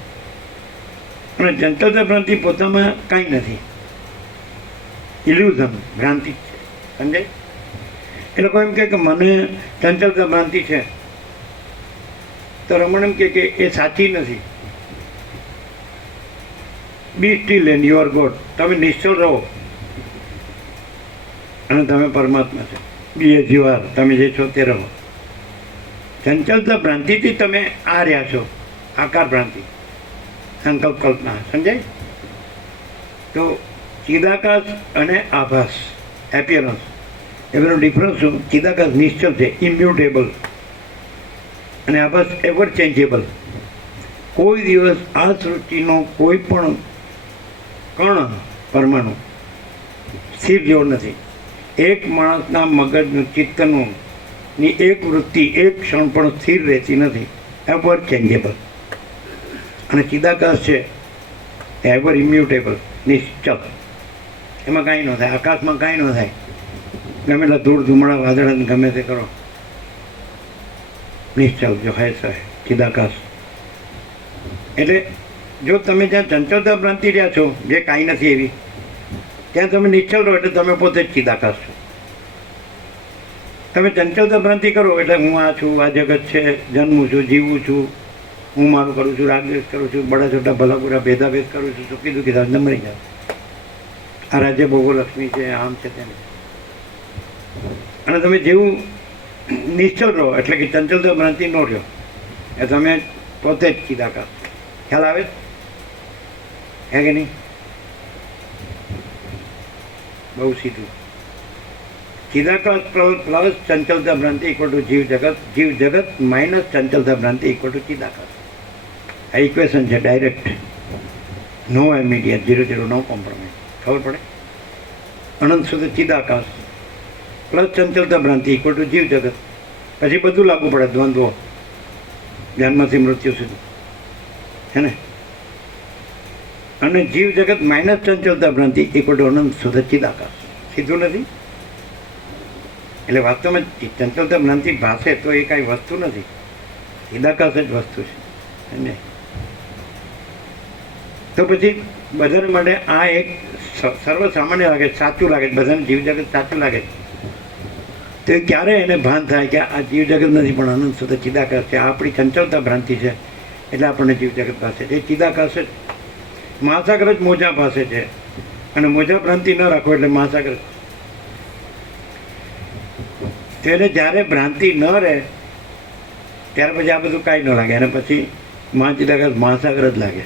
અને ચંચળતા ભ્રાંતિ પોતામાં કાંઈ નથી, ઇલ્યુઝન, ભ્રાંતિ જ છે. સમજાય? એ લોકો એમ કહે કે મને ચંચળતા ભ્રાંતિ છે, તો રમણ એમ કે એ સાચી નથી. Be still and you are God. તમે નિશ્ચળ રહો અને તમે પરમાત્મા છો. બી એઝ યુ આર, તમે જે છો તે રહો. ચંચલતા ભ્રાંતિથી તમે આ રહ્યા છો, આકાર ભ્રાંતિ, સંકલ્પ કલ્પના. સમજાય? તો ચિદાકાશ અને આભાસ, એપિયરન્સ, એ બધો ડિફરન્સ શું? ચિદાકાશ નિશ્ચલ છે, ઇમ્યુટેબલ, અને આભાસ એવર ચેન્જેબલ. કોઈ દિવસ આ સૃષ્ટિનો કોઈ પણ કણ, પરમાણુ સ્થિર જેવો નથી. એક માણસના મગજનું, ચિત્તનું ની એક વૃત્તિ એક ક્ષણ પણ સ્થિર રહેતી નથી. Ever changeable. અને ચિદાકાશ છે એવર ઇમ્યુટેબલ, નિશ્ચલ. એમાં કાંઈ ન થાય, આકાશમાં કાંઈ ન થાય. ગમે એટલા ધૂળ ધુમડા વાદળા ગમે તે કરો, નિશ્ચલ જો હૈ સો હૈ, ચિદાકાશ. એટલે જો તમે જ્યાં ચંચળતા ભ્રાંતિ રહ્યા છો, જે કાંઈ નથી એવી, ત્યાં તમે નિશ્ચલ રહો એટલે તમે પોતે જ ચિદાકાશ છો. તમે ચંચળતા ભ્રાંતિ કરો એટલે હું આ છું, આ જગત છે, જન્મું છું, જીવું છું, હું મારું કરું છું, રાગદ્વેષ કરું છું, બડા છોટા ભલા બુરા ભેદાભેદ કરું છું, સુખી દુઃખી થાય મરી જાવ. આ રાજ્ય ભોગો લક્ષ્મી છે, આમ છે, તેમ. અને તમે જેવું નિશ્ચલ રહો એટલે કે ચંચળતા ભ્રાંતિ ન રહ્યો એ તમે પોતે જ ચિદાકાશ. ખ્યાલ આવે હે કે નહીં? બહુ સીધું. ચિદાકાશ પ્લસ ચંચલતા ભ્રાંતિ ઇક્વલ ટુ જીવ જગત, જીવ જગત માઇનસ ચંચલતા ભ્રાંતિ ઇક્વલ ટુ ચિદાકાશ. આ ઇક્વેશન છે ડાયરેક્ટ, નો ઇમિડિયેટ, 0 નો કોમ્પ્રોમાઇઝ. ખબર પડે? અનંત સુધી ચિદાકાશ પ્લસ ચંચલતા ભ્રાંતિ ઇક્વલ ટુ જીવ જગત. પછી બધું લાગુ પડે, દ્વંદ્વો, જન્મથી મૃત્યુ સુધી, હે ને? અને જીવ જગત માઇનસ ચંચલતા ભ્રાંતિ ઇક્વલ ટુ અનંત સુધી ચિદાકાશ. સીધું નથી? એટલે વાસ્તવમાં ચંચલતા ભ્રાંતિ ભાષે તો એ કાંઈ વસ્તુ નથી, ચિદાકાશ જ વસ્તુ છે. અને તો પછી બધાને માટે આ એક સર્વસામાન્ય લાગે, સાચું લાગે, બધાને જીવ જગત સાચું લાગે. તો એ ક્યારે એને ભાન થાય કે આ જીવ જગત નથી પણ અનંત સુધી ચિદાકાશ છે, આ આપણી ચંચલતા ભ્રાંતિ છે, એટલે આપણને જીવ જગત પાસે છે. એ ચિદાકાશ જ, મહાસાગર જ મોજા પાસે છે. અને મોજા ભ્રાંતિ ન રાખો એટલે મહાસાગર. તેને જ્યારે ભ્રાંતિ ન રહે ત્યાર પછી આ બધું કાંઈ ન લાગે, અને પછી મહાચિદાકાશ મહાસાગર જ લાગે.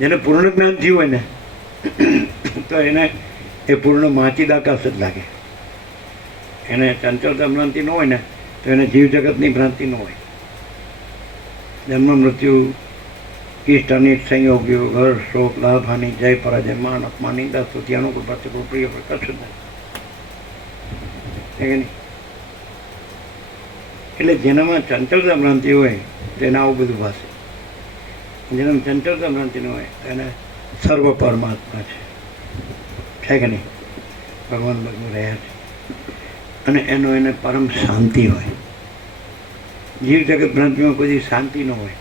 જેને પૂર્ણ જ્ઞાન થયું હોય ને તો એને એ પૂર્ણ મહાચિદાકાશ જ લાગે. એને ચંચળતા ભ્રાંતિ ન હોય ને તો એને જીવ જગતની ભ્રાંતિ ન હોય. જન્મ મૃત્યુ, ઇષ્ટ અનિષ્ટ, સંયોગ્યો, ઘર શોક, લાભ હાનિ, જય પરાજય, માન અપમાન, નિંદા સ્તુતિ, અનુકૂળ પ્રતિકૂળ, પ્રિય કશું જ નહીં. એટલે જેનામાં ચંચળતા ભ્રાંતિ હોય તેને આવું બધું ભાષે. જેનામાં ચંચળતા ભ્રાંતિ ન હોય તેને સર્વ પરમાત્મા છે કે નહીં? ભગવાન ભગવાન રહ્યા છે. અને એનો એને પરમ શાંતિ હોય. જીવ જગત ભ્રાંતિમાં કોઈ શાંતિ ન હોય.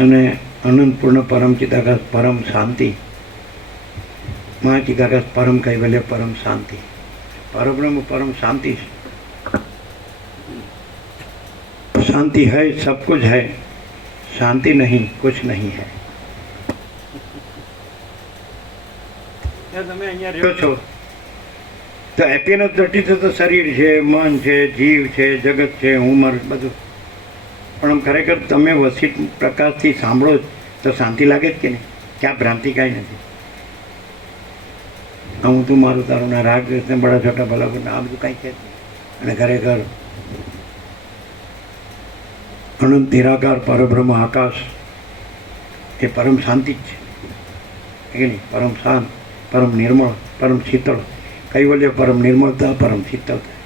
અને અનંતપૂર્ણ પરમ ચિદાકાશ પરમ શાંતિ, મહાચિદાકાશ પરમ કૈવલ્ય પરમ શાંતિ, પરબ્રહ્મ પરમ શાંતિ છે. शांति है, सब कुछ है, शांति नहीं कुछ नहीं है. તમે અહીંયા રહ્યો છો તો હેપીનેસ દ્રષ્ટિથી તો શરીર છે, મન છે, જીવ છે, જગત છે, હું મારું બધું. પણ આમ ખરેખર તમે વસિત પ્રકાશથી સાંભળો તો શાંતિ લાગે જ કે નહીં? કે આ ભ્રાંતિ કાંઈ નથી. હું તું મારું તારું ના રાગ દ્વેષને બડા છોટા ભલા આ બધું કાંઈ છે જ નહીં. અને ખરેખર અનંત નિરાકાર પરબ્રહ્મ આકાશ એ પરમ શાંતિ જ છે કે નહીં? પરમ શાંત, પરમ નિર્મળ, પરમ શીતળ, કૈવલ્ય પરમ નિર્મળતા, પરમ શીતળતા.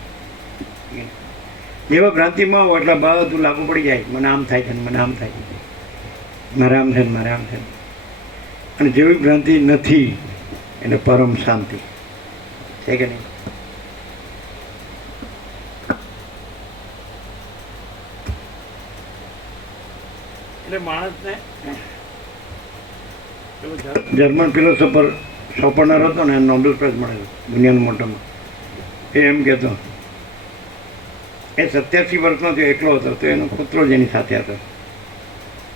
જેવા ભ્રાંતિમાં આવો એટલે બધું લાગુ પડી જાય. મને આમ થાય છે, મને આમ થાય છે, મારે આમ છે, મારે આમ છે. અને જેવી ભ્રાંતિ નથી એટલે પરમ શાંતિ છે કે નહીં? એટલે માણસને જર્મન ફિલોસોફર શોપનર હતો ને, નોબેલ પ્રાઇઝ મળેલો દુનિયાનો મોટામાં. એ એમ કહેતો, એ 87 વર્ષનો થયો, એકલો હતો, તો એનો પુત્રો જ એની સાથે હતો.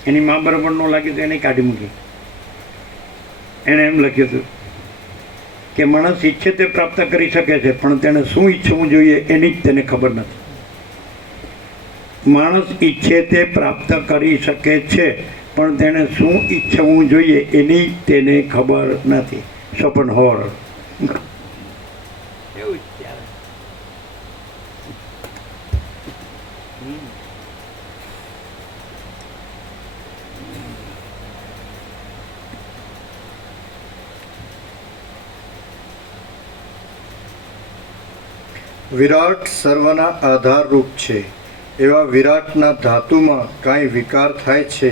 એની મા બરાબર ન લાગ્યું તો એને કાઢી મૂકી. એણે એમ લખ્યું હતું કે માણસ ઈચ્છે તે પ્રાપ્ત કરી શકે છે, પણ તેને શું ઈચ્છવું જોઈએ એની જ તેને ખબર નથી. માણસ ઈચ્છે તે પ્રાપ્ત કરી શકે છે, પણ તેને શું ઈચ્છવું જોઈએ એની તેને ખબર નથી. શોપનહોર. એવું જ ત્યારે. વિરાટ સર્વના આધારરૂપ છે. એવા વિરાટના ધાતુમાં કાંઈ વિકાર થાય છે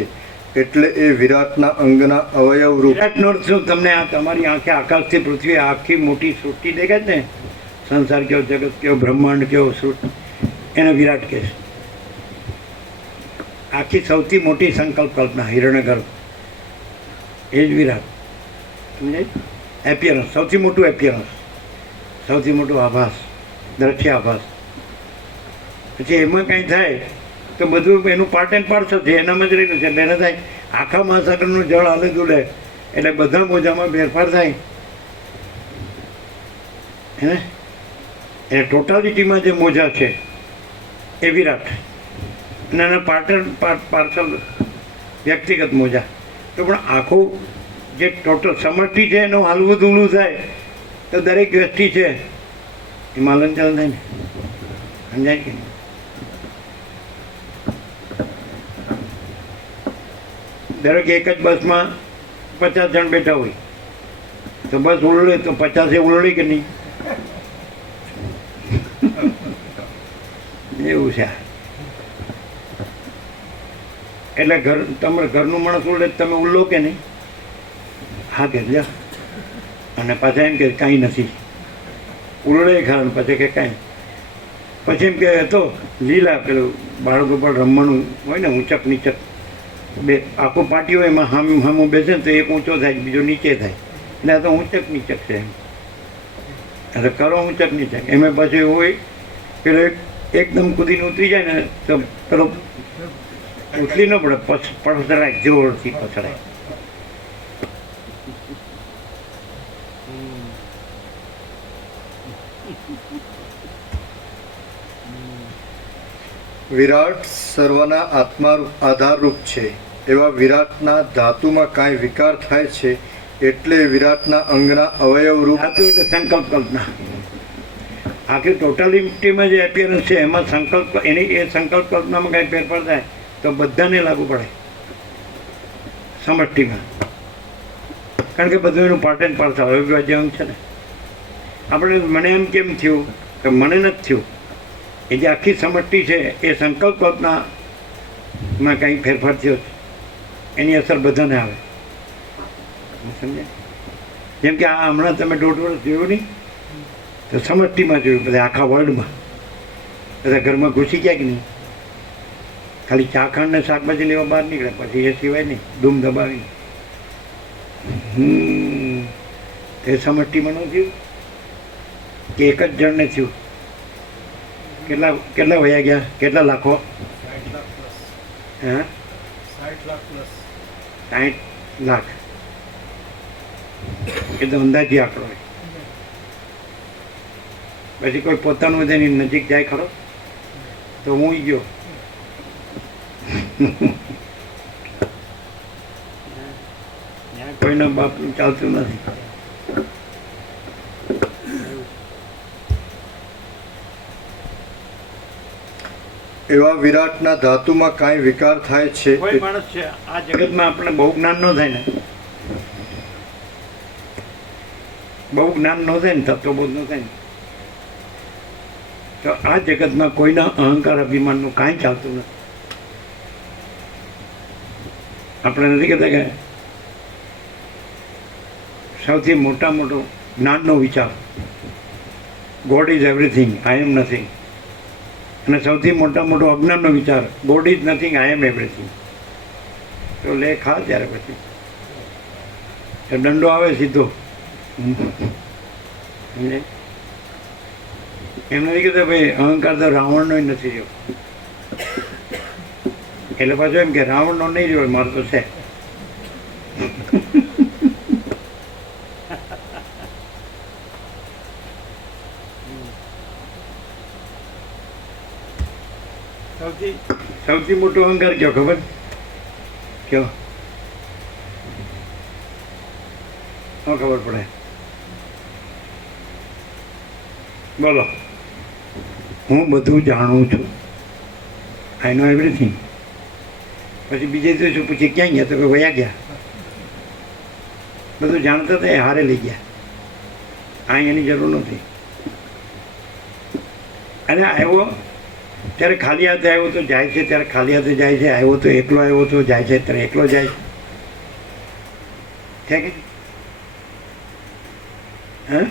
એટલે એ વિરાટના અંગના અવયવરૂપ. વિરાટનો અર્થ શું? તમને આ તમારી આંખે આકાશથી પૃથ્વી આખી મોટી સૃષ્ટિ દેખાય છે ને, સંસાર કયો, જગત કયો, બ્રહ્માંડ કયો, સૃષ્ટિ, એને વિરાટ કહે છે. આખી સૌથી મોટી સંકલ્પ કલ્પના હિરણ્યગર્ભ, એ જ વિરાટ. સમજાય? એપિયરન્સ, સૌથી મોટું એપિયરન્સ, સૌથી મોટું આભાસ, દ્રશ્ય આભાસ. પછી એમાં કંઈ થાય તો બધું એનું પાર્ટ એન્ડ પાર્સલ છે, એનામાં જ રહેલું છે. એટલે એને થાય આખા મહાસાગરનું જળ હાલે દુલે એટલે બધા મોજામાં ફેરફાર થાય. હે એટલે ટોટાલિટીમાં જે મોજા છે એ વિરાટ, અને એના પાર્ટ એન્ડ પાર્સલ વ્યક્તિગત મોજા. તો પણ આખું જે ટોટલ સમષ્ટિ છે એનું હાલવું ધૂળું થાય તો દરેક વ્યક્તિ છે એમાં હલનચલન થાય ને. સમજાય કે નહીં? દરેક એક જ બસમાં 50 જણ બેઠા હોય તો બસ ઉલળે તો 50 ઉલળી કે નહીં? એવું છે. એટલે તમારે ઘરનું માણસ ઉલળે તમે ઉલ્લો કે નહીં? હા કે લ્યો. અને પાછા એમ કે કાંઈ નથી, ઉલળે ખરા. પછી કે કાંઈ, પછી એમ કે તો લીલા પેલું બાળકો પર રમવાનું હોય ને, ઊંચક નીચક બે આખું પાટી હોય, એમાં હામું બેસે ને તો એક ઊંચો થાય, બીજો નીચે થાય. એટલે આ તો ઊંચક નીચક છે એમ. એટલે કરો ઊંચક નીચક. એમાં પાછું એવું હોય પેલો એકદમ કૂદીને ઉતરી જાય ને તો પેલો ઉતરી ન પડે, પસરાય, જોરથી પસરાય. વિરાટ સર્વના આત્મા આધારરૂપ છે. એવા વિરાટના ધાતુમાં કાંઈ વિકાર થાય છે એટલે વિરાટના અંગના અવયવરૂપ. ધાતુ એટલે સંકલ્પ કલ્પના. આખી ટોટાલિટીમાં જે એપિયરન્સ છે એમાં સંકલ્પ, એની એ સંકલ્પ કલ્પનામાં કાંઈ ફેરફાર થાય તો બધાને લાગુ પડે સમષ્ટિમાં. કારણ કે બધું એનું પાર્ટ એન્ડ પાર્સલ અવિભાજ્ય અંગ છે ને. આપણે મને એમ કેમ થયું કે મને નથી થયું, એ જે આખી સમષ્ટિ છે એ સંકલ્પ કલ્પનામાં કંઈ ફેરફાર થયો છે, એની અસર બધાને આવે. સમજે? જેમ કે આ હમણાં તમે 1.5 વર્ષ જોયું નહીં તો સમષ્ટિમાં જોયું, બધા આખા વર્લ્ડમાં બધા ઘરમાં ઘૂસી ગયા કે નહીં? ખાલી ચા ખાંડ ને શાકભાજી લેવા બહાર નીકળે, પછી એ સિવાય નહીં, ધૂમ દબાવી. એ સમષ્ટિમાં ન થયું કે એક જ જણને થયું? કેટલા વયા ગયા? કેટલા લાખો? 60 લાખ. એ તો અંદાજી આંકડો હોય. પછી કોઈ પોતાનું તેની નજીક જાય ખરો તો હું ગયો. કોઈના બાપનું ચાલતું નથી. એવા વિરાટના ધાતુમાં કાંઈ વિકાર થાય છે. કોઈ માણસ છે આ જગતમાં આપણે બહુ જ્ઞાન ન થાય ને, બહુ જ્ઞાન ન થાય ને, તત્વબોધ ન થાય ને, તો આ જગતમાં કોઈના અહંકાર અભિમાનનું કાંઈ ચાલતું નથી. આપણે નથી કહેતા કે સૌથી મોટા મોટો જ્ઞાનનો વિચાર God is everything, I am nothing. અને સૌથી મોટા મોટો અજ્ઞાનનો વિચાર God is nothing, I am everything. તો લે ખા ત્યારે પછી દંડો આવે સીધો. એમ નથી કહેતા ભાઈ અહંકાર તો રાવણનો નથી રહ્યો, એટલે પાછું એમ કે રાવણનો નહીં રહ્યો મારો તો છે. સૌથી સૌથી મોટો અહંકાર કયો ખબર? કયો? શું ખબર પડે? બોલો. હું બધું જાણું છું. આઈ નો એવરીથિંગ. પછી બીજે દિવસે પૂછી ક્યાં ગયા? તો કે વયા ગયા. બધું જાણતા હતા એ હારે લઈ ગયા. અહીં એની જરૂર નથી. અને આવ્યો ત્યારે ખાલી હાથે આવ્યો તો જાય છે, ત્યારે ખાલી હાથે જાય છે. આવ્યો તો એકલો આવ્યો તો જાય છે, ત્યારે એકલો જાય છે કે હા?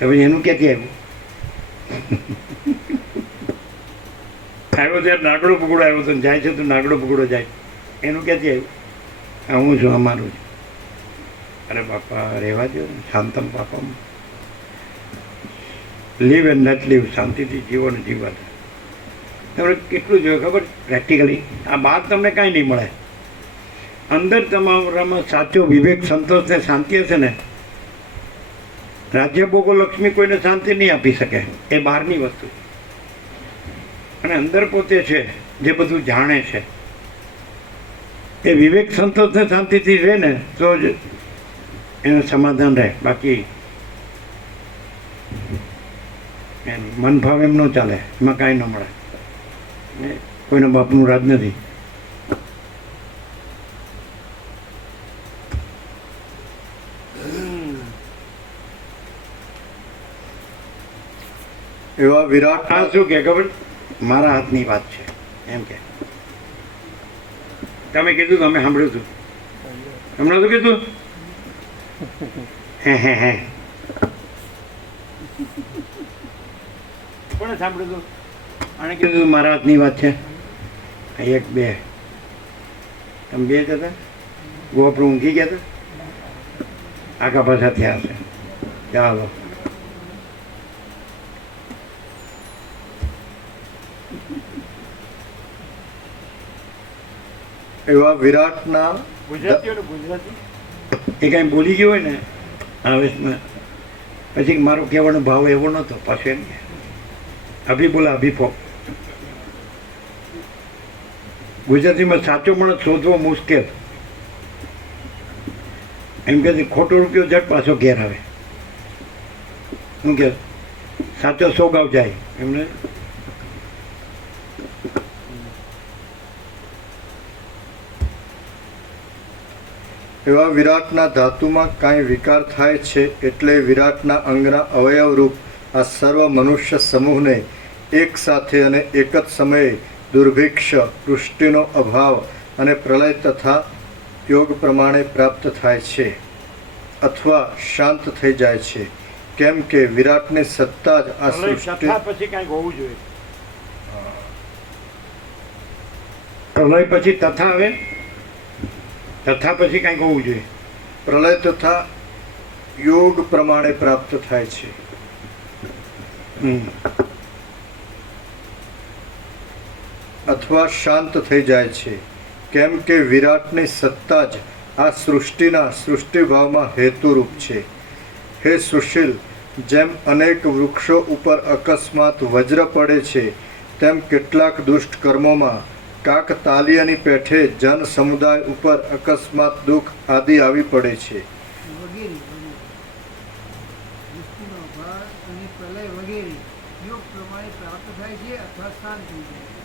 હવે એનું ક્યાંથી આવ્યું? આવ્યો ત્યારે નાગડો પકડો આવ્યો તો જાય છે તો નાગડો પકડો જાય. એનું ક્યાંથી આવ્યું? હા, હું છું, અમારું છું. અરે બાપા રહેવા દો ને, Shantam પાપમ. Leave and not leave, શાંતિથી જીવો ને જીવવા દો. તમને કેટલું જોયું ખબર? પ્રેક્ટિકલી આ બહાર તમને કાંઈ નહીં મળે. અંદર તમારામાં સાચો વિવેક, સંતોષ ને શાંતિ હશે ને, રાજ્ય ભોગો લક્ષ્મી કોઈને શાંતિ નહીં આપી શકે. એ બહારની વસ્તુ. અને અંદર પોતે છે જે બધું જાણે છે, એ વિવેક, સંતોષ ને શાંતિથી રહે ને તો જ એનું સમાધાન રહે. બાકી એનું મન ભાવ એમ ન ચાલે, એમાં કાંઈ ન મળે. કોઈના બાપનું રાજ નથી. એવા વિરાટ આ શું કે ખબર? મારા હાથની વાત છે એમ કે. તમે કીધું તો અમે સાંભળ્યું હતું. હમણાં શું કીધું? હે હે હે. કોણે સાંભળ્યું હતું? આણે કીધું મારા હાથની વાત છે. એક બે તમે બે હતા, ગોપરું ઊંઘી ગયા હતા, આખા પાછા થયા હશે. ચાલો. એવા વિરાટના ગુજરાતીઓને ગુજરાતી એ કાંઈ બોલી ગયો હોય ને આવેશમાં, પછી મારો કહેવાનો ભાવ એવો નહોતો. પાછું એમ કે અભી બોલા અભી ફો. ગુજરાતીમાં સાચો માણસ શોધવો મુશ્કેલ. એમ કે ખોટો રૂપિયો જટ પાછો ઘેર આવે. શું કે સાચો સોગાવ જાય એમને. એવા વિરાટના ધાતુમાં કાંઈ વિકાર થાય છે એટલે વિરાટના અંગના અવયવ રૂપ આ સર્વ મનુષ્ય સમૂહને એક સાથે અને એક જ સમયે દુર્ભિક્ષ, વૃષ્ટિનો અભાવ અને પ્રલય તથા યોગ પ્રમાણે પ્રાપ્ત થાય છે અથવા શાંત થઈ જાય છે. કેમ કે વિરાટની સત્તા જ આ સૃષ્ટિ. તથા પછી કાંઈક હોવું જોઈએ. પ્રલય પછી તથા આવે, તથા પછી કાંઈક હોવું જોઈએ. પ્રલય તથા યોગ પ્રમાણે પ્રાપ્ત થાય છે. અથવા શાંત થઈ જાય છે. કેમ કે વિરાટની સત્તા જ આ સૃષ્ટિના સૃષ્ટિભાવમાં હેતુરૂપ છે. હે સુશીલ, જેમ અનેક વૃક્ષો ઉપર અકસ્માત વજ્ર પડે છે, તેમ કેટલાક દુષ્ટ કર્મોમાં કાક તાલિયાની પેઠે જન સમુદાય ઉપર અકસ્માત દુઃખ આદિ આવી પડે છે. વગેરે વૃષ્ટિનો ભાર અને પ્રલય વગેરે યોગ પ્રમાણે પ્રાપ્ત થાય છે અથવા શાંત થઈ જાય છે.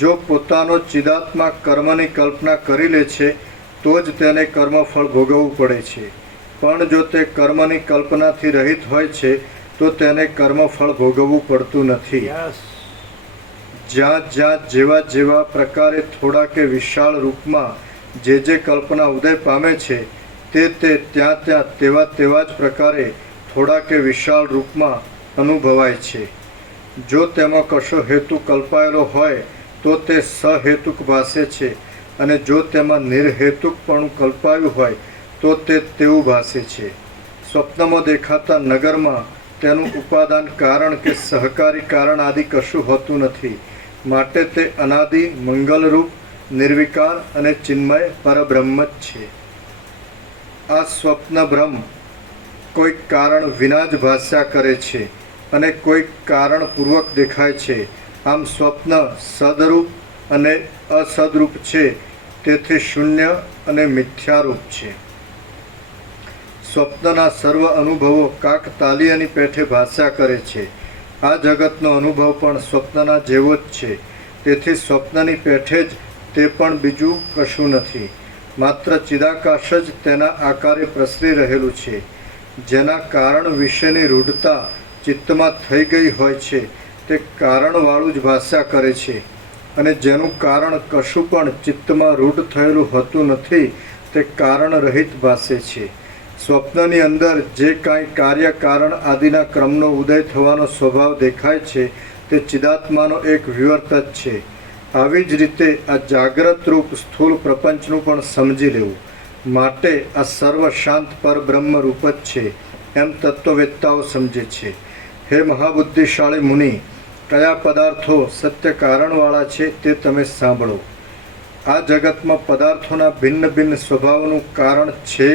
જો પોતાનો ચિદાત્મા કર્મની કલ્પના કરી લે છે તો જ તેને કર્મફળ ભોગવવું પડે છે. પણ જો તે કર્મની કલ્પનાથી રહિત હોય છે તો તેને કર્મફળ ભોગવવું પડતું નથી. યસ. જ્યાં જ્યાં જેવા જેવા પ્રકારે થોડા કે વિશાળ રૂપમાં જે જે કલ્પના ઉદય પામે છે તે ત્યાં ત્યાં તેવા તેવા જ પ્રકારે થોડા કે વિશાળ રૂપમાં અનુભવાય છે. જો તેમાં કશો હેતુ કલ્પાયેલો હોય તો તે સહેતુક ભાસે છે, અને જો તેમાં નિર્હેતુકપણું કલ્પાયું હોય તો તે તેવું ભાસે છે. સ્વપ્નમાં દેખાતા નગરમાં તેનું ઉપાદાન કારણ કે સહકારી કારણ આદિ કશું હોતું નથી. માટે તે અનાદિ મંગલરૂપ નિર્વિકાર અને ચિન્મય પરબ્રહ્મ જ છે. આ સ્વપ્ન બ્રહ્મ કોઈક કારણ વિના જ ભાસ્યા કરે છે અને કોઈક કારણપૂર્વક દેખાય છે. આમ સ્વપ્ન સદરૂપ અને અસદરૂપ છે, તેથી શૂન્ય અને મિથ્યારૂપ છે. સ્વપ્નના સર્વ અનુભવો કાકતાલીયની પેઠે ભાસ્યા કરે છે. આ જગતનો અનુભવ પણ સ્વપ્નના જેવો જ છે. તેથી સ્વપ્નની પેઠે જ તે પણ બીજું કશું નથી, માત્ર ચિદાકાશ જ તેના આકારે પ્રસરી રહેલું છે. જેના કારણ વિશેની રૂઢતા ચિત્તમાં થઈ ગઈ હોય છે તે કારણવાળું જ ભાસ્યા કરે છે, અને જેનું કારણ કશું પણ ચિત્તમાં રૂઢ થયેલું હોતું નથી તે કારણ રહિત ભાસે છે. સ્વપ્નની અંદર જે કાંઈ કાર્ય કારણ આદિના ક્રમનો ઉદય થવાનો સ્વભાવ દેખાય છે તે ચિદાત્માનો એક વિવર્ત જ છે. આવી જ રીતે આ જાગ્રત રૂપ સ્થૂળ પ્રપંચનું પણ સમજી લેવું. માટે આ સર્વ શાંત પરબ્રહ્મ રૂપ જ છે એમ તત્વવેત્તાઓ સમજે છે. હે મહાબુદ્ધિશાળી મુનિ, કયા પદાર્થો સત્ય કારણવાળા છે તે તમે સાંભળો. આ જગતમાં પદાર્થોના ભિન્ન ભિન્ન સ્વભાવનું કારણ છે.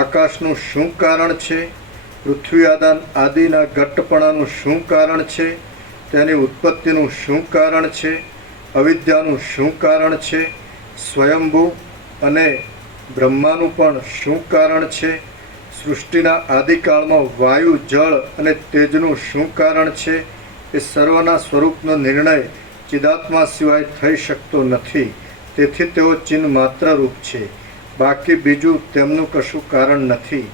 આકાશનું શું કારણ છે? પૃથ્વી આદિના ઘટ્ટપણાનું શું કારણ છે? તેની ઉત્પત્તિનું શું કારણ છે? અવિદ્યાનું શું કારણ છે? સ્વયંભૂ અને બ્રહ્માનું પણ શું કારણ છે? સૃષ્ટિના આદિકાળમાં વાયુ, જળ અને તેજનું શું કારણ છે? એ સર્વના સ્વરૂપનો નિર્ણય ચિદાત્મા સિવાય થઈ શકતો નથી. તેથી તેઓ ચિહ્ન માત્ર રૂપ છે, બાકી બીજું તેમનું કશું કારણ નથી.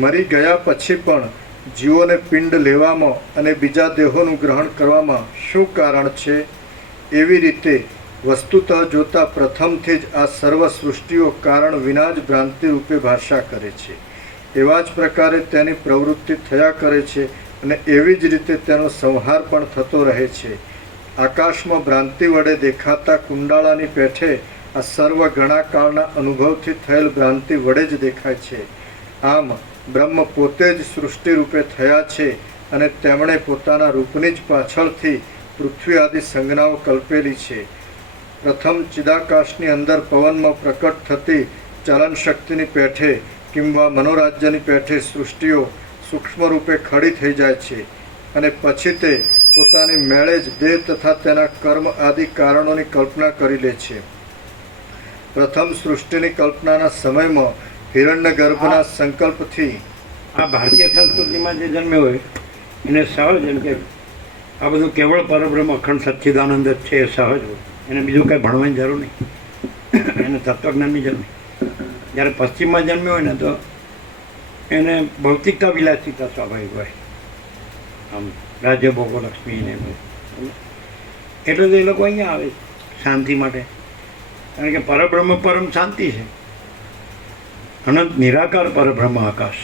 મરી ગયા પછી પણ જીવોને પિંડ લેવામાં અને બીજા દેહોનું ગ્રહણ કરવામાં શું કારણ છે? એવી રીતે વસ્તુતઃ જોતા પ્રથમથી જ આ સર્વ સૃષ્ટિઓ કારણ વિના જ ભ્રાંતિ રૂપે ભાષા કરે છે. એવા જ પ્રકારે તેની પ્રવૃત્તિ થયા કરે છે અને એવી જ રીતે તેનો સંહાર પણ થતો રહે છે. આકાશમાં ભ્રાંતિ વડે દેખાતા કુંડાળાની પેઠે આ સર્વ ઘણા કાળના અનુભવથી થયેલ ભ્રાંતિ વડે જ દેખાય છે. આમ બ્રહ્મ પોતે જ સૃષ્ટિ રૂપે થયા છે અને તેમણે પોતાના રૂપની જ પાછળથી પૃથ્વી આદિ સંજ્ઞાઓ કલ્પેલી છે. પ્રથમ ચિદાકાશની અંદર પવનમાં પ્રકટ થતી ચલન શક્તિની પેઠે કિંવા મનોરાજ્યની પેઠે સૃષ્ટિઓ સૂક્ષ્મ રૂપે ખડી થઈ જાય છે અને પછી તે પોતાની મેળે જ દેહ તથા તેના કર્મ આદિ કારણોની કલ્પના કરી લે છે. પ્રથમ સૃષ્ટિની કલ્પનાના સમયમાં હિરણ્ય ગર્ભના સંકલ્પથી આ ભારતીય સંસ્કૃતિમાં જે જન્મ્યો હોય એને સહજ એમ કે આ બધું કેવળ પરબ્રહ્મ અખંડ સચ્ચિદાનંદ જ છે, એ સહજ હોય. એને બીજું કંઈ ભણવાની જરૂર નહીં, એને તત્વજ્ઞાનની જરૂર નહીં. જ્યારે પશ્ચિમમાં જન્મ્યો હોય ને તો એને ભૌતિકતા વિલાસિતા સ્વાભાવિક હોય, આમ રાજ્ય ભોગો લક્ષ્મી ને એટલે તો એ લોકો અહીંયા આવે શાંતિ માટે. કારણ કે પરબ્રહ્મ પરમ શાંતિ છે. અનંત નિરાકાર પરબ્રહ્મ આકાશ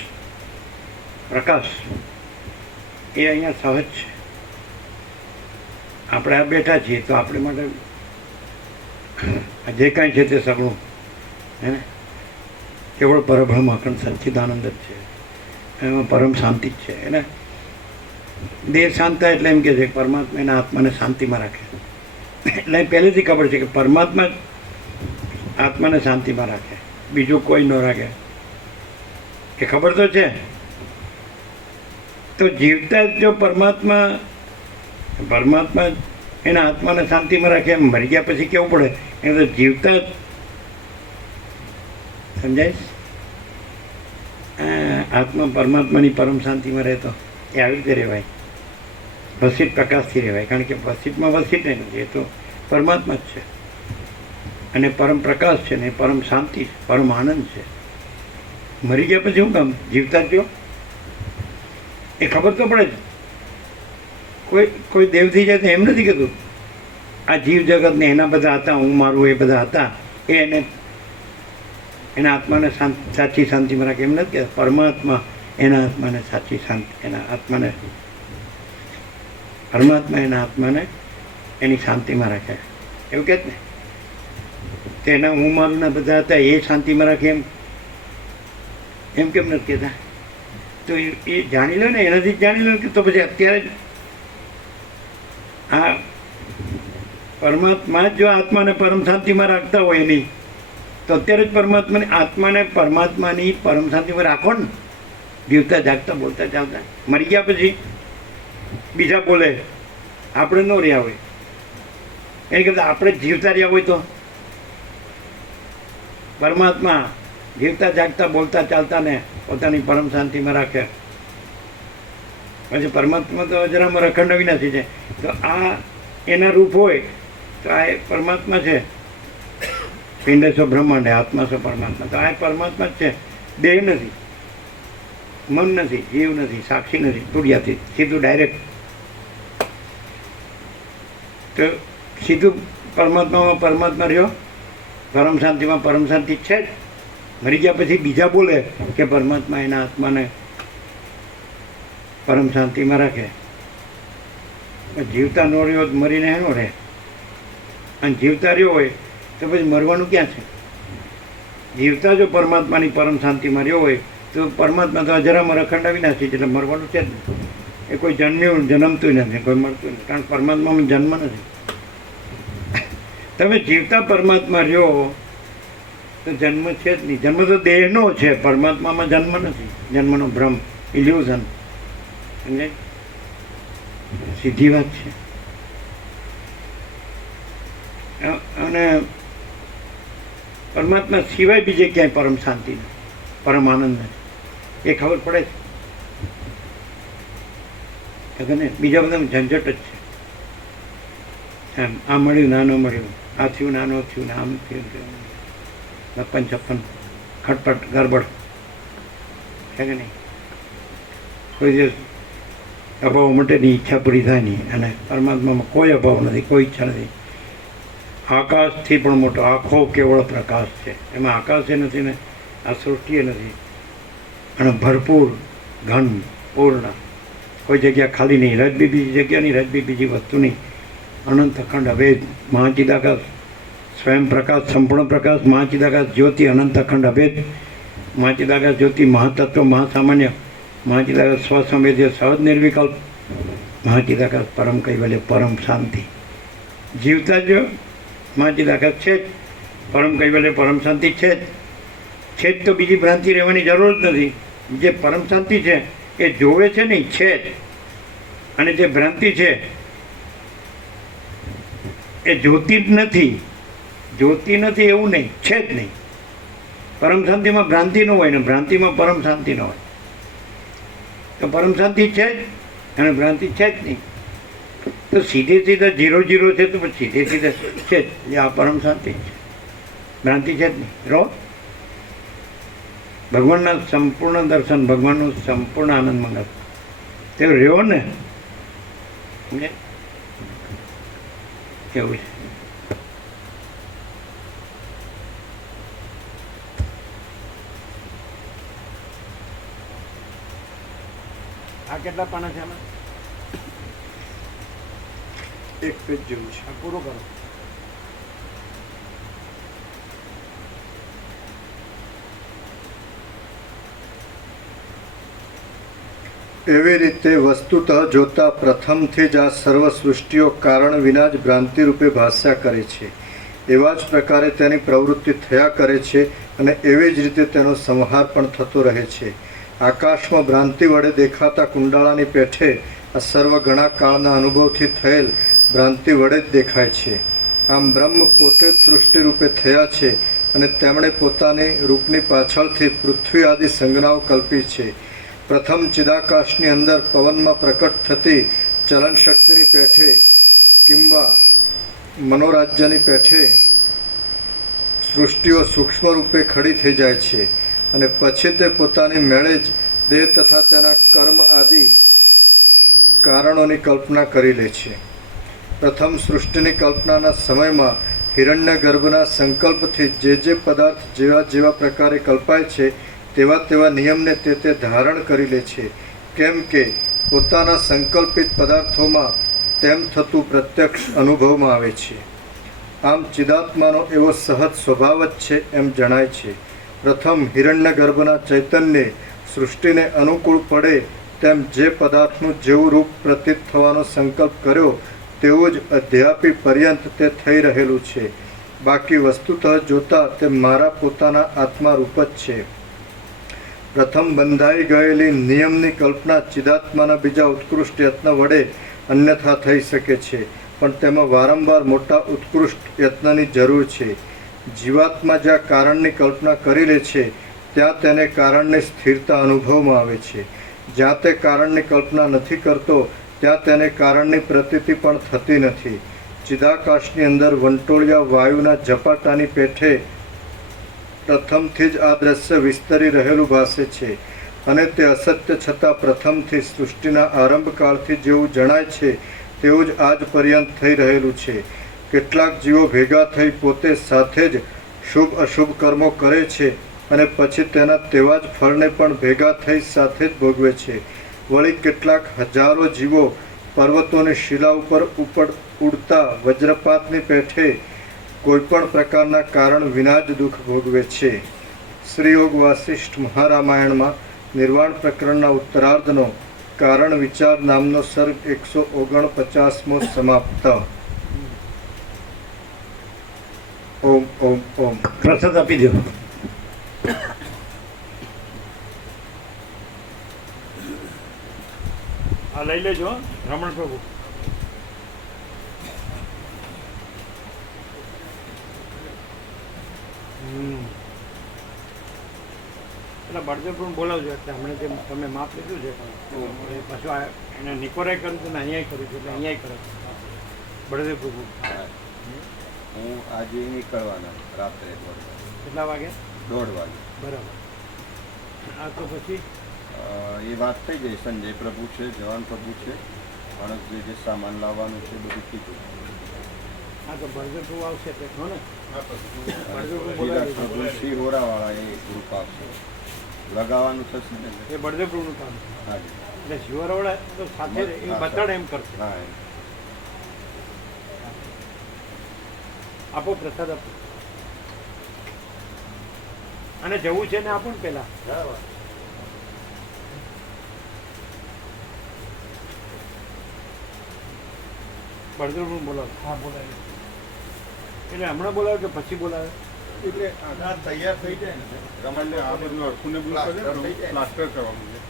પ્રકાશ એ અહીંયા સહજ છે. આપણે આ બેઠા છીએ તો આપણે માટે જે કાંઈ છે તે સગળું હે કેવળ પરબ્રહ્મ અખંડ સચ્ચિદાનંદ જ છે. એમાં પરમ શાંતિ જ છે. એને દેહ શાંત થાય એટલે એમ કહે છે કે પરમાત્મા એના આત્માને શાંતિમાં રાખે. એટલે પહેલેથી ખબર છે કે પરમાત્મા આત્માને શાંતિમાં રાખે, બીજું કોઈ ન રાખે. એ ખબર તો છે. તો જીવતા જો પરમાત્મા એના આત્માને શાંતિમાં રાખે, એમ મરી ગયા પછી કેવું પડે એ તો જીવતા જ સમજાય. આત્મા પરમાત્માની પરમ શાંતિમાં રહેતો એ આવી રીતે રહેવાય, વસિત પ્રકાશથી રહેવાય. કારણ કે વસિતમાં વસિત નથી, એ તો પરમાત્મા જ છે અને પરમ પ્રકાશ છે ને પરમ શાંતિ છે, પરમ આનંદ છે. મરી ગયા પછી શું કામ જીવતા જ જો એ ખબર તો પડે જ. કોઈ દેવ થઈ જાય તો એમ નથી કહેતું આ જીવ જગતને એના બધા હતા, હું મારું એ બધા હતા, એ એના આત્માને સાચી શાંતિમાં રાખે એમ નથી કહેતા. પરમાત્મા એના આત્માને સાચી શાંતિ, પરમાત્મા એના આત્માને એની શાંતિમાં રાખે એવું કહે ને. તો એના હું મારુંના બધા હતા એ શાંતિમાં રાખે એમ કેમ નથી કહેતા? તો એ જાણી લો ને, એનાથી જ જાણી લો કે તો પછી અત્યારે જ આ પરમાત્મા જો આત્માને પરમ શાંતિમાં રાખતા હોય નહીં, તો અત્યારે જ આત્માને પરમાત્માની પરમ શાંતિમાં રાખો ને, જીવતા જાગતા બોલતા ચાલતા. મરી ગયા પછી બીજા બોલે, આપણે ન રહ્યા હોય, એની કરતાં આપણે જીવતા રહ્યા હોય તો પરમાત્મા જીવતા જાગતા બોલતા ચાલતા ને પોતાની પરમ શાંતિમાં રાખે. પછી પરમાત્મા તો અજરામાં અખંડ અવિનાશી છે, તો આ એના રૂપ હોય તો આ પરમાત્મા છે. પિંડ સો બ્રહ્માંડ, આત્મા સો પરમાત્મા, તો આ પરમાત્મા જ છે. દેહ નથી, મન નથી, જીવ નથી, સાક્ષી નથી, તુર્યાથી સીધું ડાયરેક્ટ. તો સીધું પરમાત્મામાં પરમાત્મા રહ્યો, પરમ શાંતિમાં પરમ શાંતિ છે જ. મરી ગયા પછી બીજા બોલે કે પરમાત્મા એના આત્માને પરમ શાંતિમાં રાખે. જીવતા ન રહ્યો મરીને એનો રહે, અને જીવતા રહ્યો હોય તો પછી મરવાનું ક્યાં છે? જીવતા જો પરમાત્માની પરમ શાંતિમાં રહ્યો હોય તો પરમાત્મા તો અજરામાં અખંડ અવિનાશી છે, એટલે મરવાનું છે જ નહીં. એ કોઈ જન્મતું નથી, કોઈ મળતું નથી, કારણ પરમાત્મામાં જન્મ નથી. તમે જીવતા પરમાત્મા રહ્યો તો જન્મ છે જ નહીં. જન્મ તો દેહનો છે, પરમાત્મામાં જન્મ નથી. જન્મનો ભ્રમ, ઇલ્યુઝન. સમજે? સીધી વાત છે. અને પરમાત્મા સિવાય બીજે ક્યાંય પરમ શાંતિ નથી, પરમ આનંદ નથી, એ ખબર પડે છે ને. બીજા બધા ઝંઝટ જ છે. આ મળ્યું ના ન મળ્યું, આ થયું ના ન થયું, ને આમ થયું, 56 ખટપટ ગરબડ છે કે નહીં? કોઈ દિવસ અભાવ માટેની ઈચ્છા પૂરી થાય નહીં, અને પરમાત્મામાં કોઈ અભાવ નથી, કોઈ ઈચ્છા નથી. આકાશથી પણ મોટો આખો કેવળ પ્રકાશ છે, એમાં આકાશે નથી ને આ સૃષ્ટિએ નથી, અને ભરપૂર ઘન પૂર્ણ, કોઈ જગ્યા ખાલી નહીં, રજબી બીજી જગ્યા નહીં, રજબી બીજી વસ્તુ નહીં. અનંત અખંડ અભેદ મહાચિદાકાશ, સ્વયં પ્રકાશ, સંપૂર્ણ પ્રકાશ, મહાચિદાકાશ જ્યોતિ, અનંત અખંડ અભેદ મહાચિદાકાશ જ્યોતિ, મહાતત્વ, મહાસામાન્ય મહાચિદાકાશ, સ્વસંવેદ્ય, સહજ નિર્વિકલ્પ મહાચિદાકાશ, પરમ કૈવલ્ય, પરમ શાંતિ. જીવતા જ મહાચિદાકાશ છે જ, પરમ કૈવલ્ય, પરમ શાંતિ છે જ. છે જ તો બીજી ભ્રાંતિ રહેવાની જરૂર જ નથી. જે પરમ શાંતિ છે એ જોવે છે નહીં, છે જ. અને જે ભ્રાંતિ છે એ જોતી જ નથી. જોતી નથી એવું નહીં, છે જ નહીં. પરમ શાંતિમાં ભ્રાંતિ ન હોય ને ભ્રાંતિમાં પરમ શાંતિ ન હોય. તો પરમ શાંતિ છે જ અને ભ્રાંતિ છે જ નહીં. તો સીધે સીધા 0 છે, તો પછી સીધે સીધા છે જ. આ પરમ શાંતિ છે, ભ્રાંતિ છે જ નહીં. રહો ભગવાનના સંપૂર્ણ દર્શન, ભગવાનનું સંપૂર્ણ આનંદ મંગળ તે રહ્યો ને. સમજે કેવું છે? આ કેટલા પાના છે આમાં? એક પેજ જેવું છે. પૂરો કરો. એવી રીતે વસ્તુતઃ જોતા પ્રથમથી જ આ સર્વ સૃષ્ટિઓ કારણ વિના જ ભ્રાંતિ રૂપે ભાસ્યા કરે છે. એવા જ પ્રકારે તેની પ્રવૃત્તિ થયા કરે છે, અને એવી જ રીતે તેનો સંહાર પણ થતો રહે છે. આકાશમાં ભ્રાંતિ વડે દેખાતા કુંડાળાની પેઠે આ સર્વ ઘણા કાળના અનુભવથી થયેલ ભ્રાંતિ વડે જ દેખાય છે. આમ બ્રહ્મ પોતે જ સૃષ્ટિ રૂપે થયા છે, અને તેમણે પોતાની રૂપની પાછળથી પૃથ્વી આદિ સંજ્ઞાઓ કલ્પી છે. પ્રથમ ચિદાકાશની અંદર પવનમાં પ્રકટ થતી ચલન શક્તિની પેઠે કિંવા મનોરાજ્યની પેઠે સૃષ્ટિઓ સૂક્ષ્મ રૂપે ખડી થઈ જાય છે, અને પછી તે પોતાની મેળે જ દેહ તથા તેના કર્મ આદિ કારણોની કલ્પના કરી લે છે. પ્રથમ સૃષ્ટિની કલ્પનાના સમયમાં હિરણ્ય ગર્ભના સંકલ્પથી જે પદાર્થ જેવા જેવા પ્રકારે કલ્પાય છે તેવા તેવા નિયમને તે ધારણ કરી લે છે, કેમ કે પોતાના સંકલ્પિત પદાર્થોમાં તેમ થતું પ્રત્યક્ષ અનુભવમાં આવે છે. આમ ચિદાત્માનો એવો સહજ સ્વભાવ જ છે એમ જણાય છે. પ્રથમ હિરણ્ય ગર્ભના ચૈતન્ય સૃષ્ટિને અનુકૂળ પડે તેમ જે પદાર્થનું જેવું રૂપ પ્રતીત થવાનો સંકલ્પ કર્યો તેવું જ અધ્યાપી પર્યંત તે થઈ રહેલું છે. બાકી વસ્તુતઃ જોતા તે મારા પોતાના આત્મા રૂપ જ છે. પ્રથમ બંધાઈ ગયેલી નિયમની કલ્પના ચિદાત્માના બીજા ઉત્કૃષ્ટ યત્ન વડે અન્યથા થઈ શકે છે, પણ તેમાં વારંવાર મોટા ઉત્કૃષ્ટ યત્નની જરૂર છે. જીવાત્મા જ્યાં કારણની કલ્પના કરી લે છે ત્યાં તેને કારણની સ્થિરતા અનુભવમાં આવે છે. જ્યાં તે કારણની કલ્પના નથી કરતો ત્યાં તેને કારણની પ્રતીતિ પણ થતી નથી. ચિદાકાશની અંદર વંટોળિયા વાયુના ઝપાટાની પેઠે પ્રથમથી જ આ દ્રશ્ય વિસ્તરી રહેલું ભાસે છે, અને તે અસત્ય છતાં પ્રથમથી સૃષ્ટિના આરંભકાળથી જેવું જણાય છે તેવું જ આજ પર્યંત થઈ રહેલું છે. કેટલાક જીવો ભેગા થઈ પોતે સાથે જ શુભ અશુભ કર્મો કરે છે અને પછી તેના તેવા જ ફળને પણ ભેગા થઈ સાથે જ ભોગવે છે. વળી કેટલાક હજારો જીવો પર્વતોની શિલા ઉપર ઉડતા વજ્રપાતની પેઠે કોઈપણ પ્રકારના કારણ વિના જ દુઃખ ભોગવે છે. શ્રીયોગ વાસિષ્ઠ મહારામાયણમાં નિર્વાણ પ્રકરણના ઉત્તરાર્ધનો કારણ વિચાર નામનો સર્ગ 149મો સમાપ્ત. ઓમ ઓમ ઓમ. પ્રસાદ આપી દો. આ લઈ લેજો હો, રમણ પ્રભુ. એટલે બળદેવ પ્રભુ બોલાવજો, એટલે હમણાં જે તમે માપ લીધું છે એ પાછું એને નિકોરાય કર્યું હતું ને અહીંયા કર્યું હતું, એટલે અહીંયા કરે બળદેવ પ્રભુ. હું આજે નીકળવાના રાત્રે કેટલા વાગે? 1:30 વાગે. બરાબર. આ તો પછી એ વાત થઈ ગઈ. સંજય પ્રભુ છે, જવાન પ્રભુ છે, માણસ જે સામાન લાવવાનું છે બધું કીધું. હા તો બળદેવ પ્રભુ આવશે તે કહો ને. પ્રભુ શ્રી હોરાવાળા એ ગ્રુપ આવશે, લગાવવાનું થશે ને એ બળદેવ પ્રભુનું કામ છે. હા એટલે શિવરવાળા તો સાથે એ બતાડે એમ કરશે. હા એમ. આપો પ્રસાદ આપો. અને જવું છે ને આપો ને પેલા. બળદેવ પ્રભુ બોલાવો. હા બોલાવે. એટલે હમણાં બોલાવે કે પછી બોલાવે? એટલે આ તૈયાર થઈ જાય ને એટલે આ બધું અડખું ને બધું કરે ને, પ્લાસ્ટર કરવાનું છે.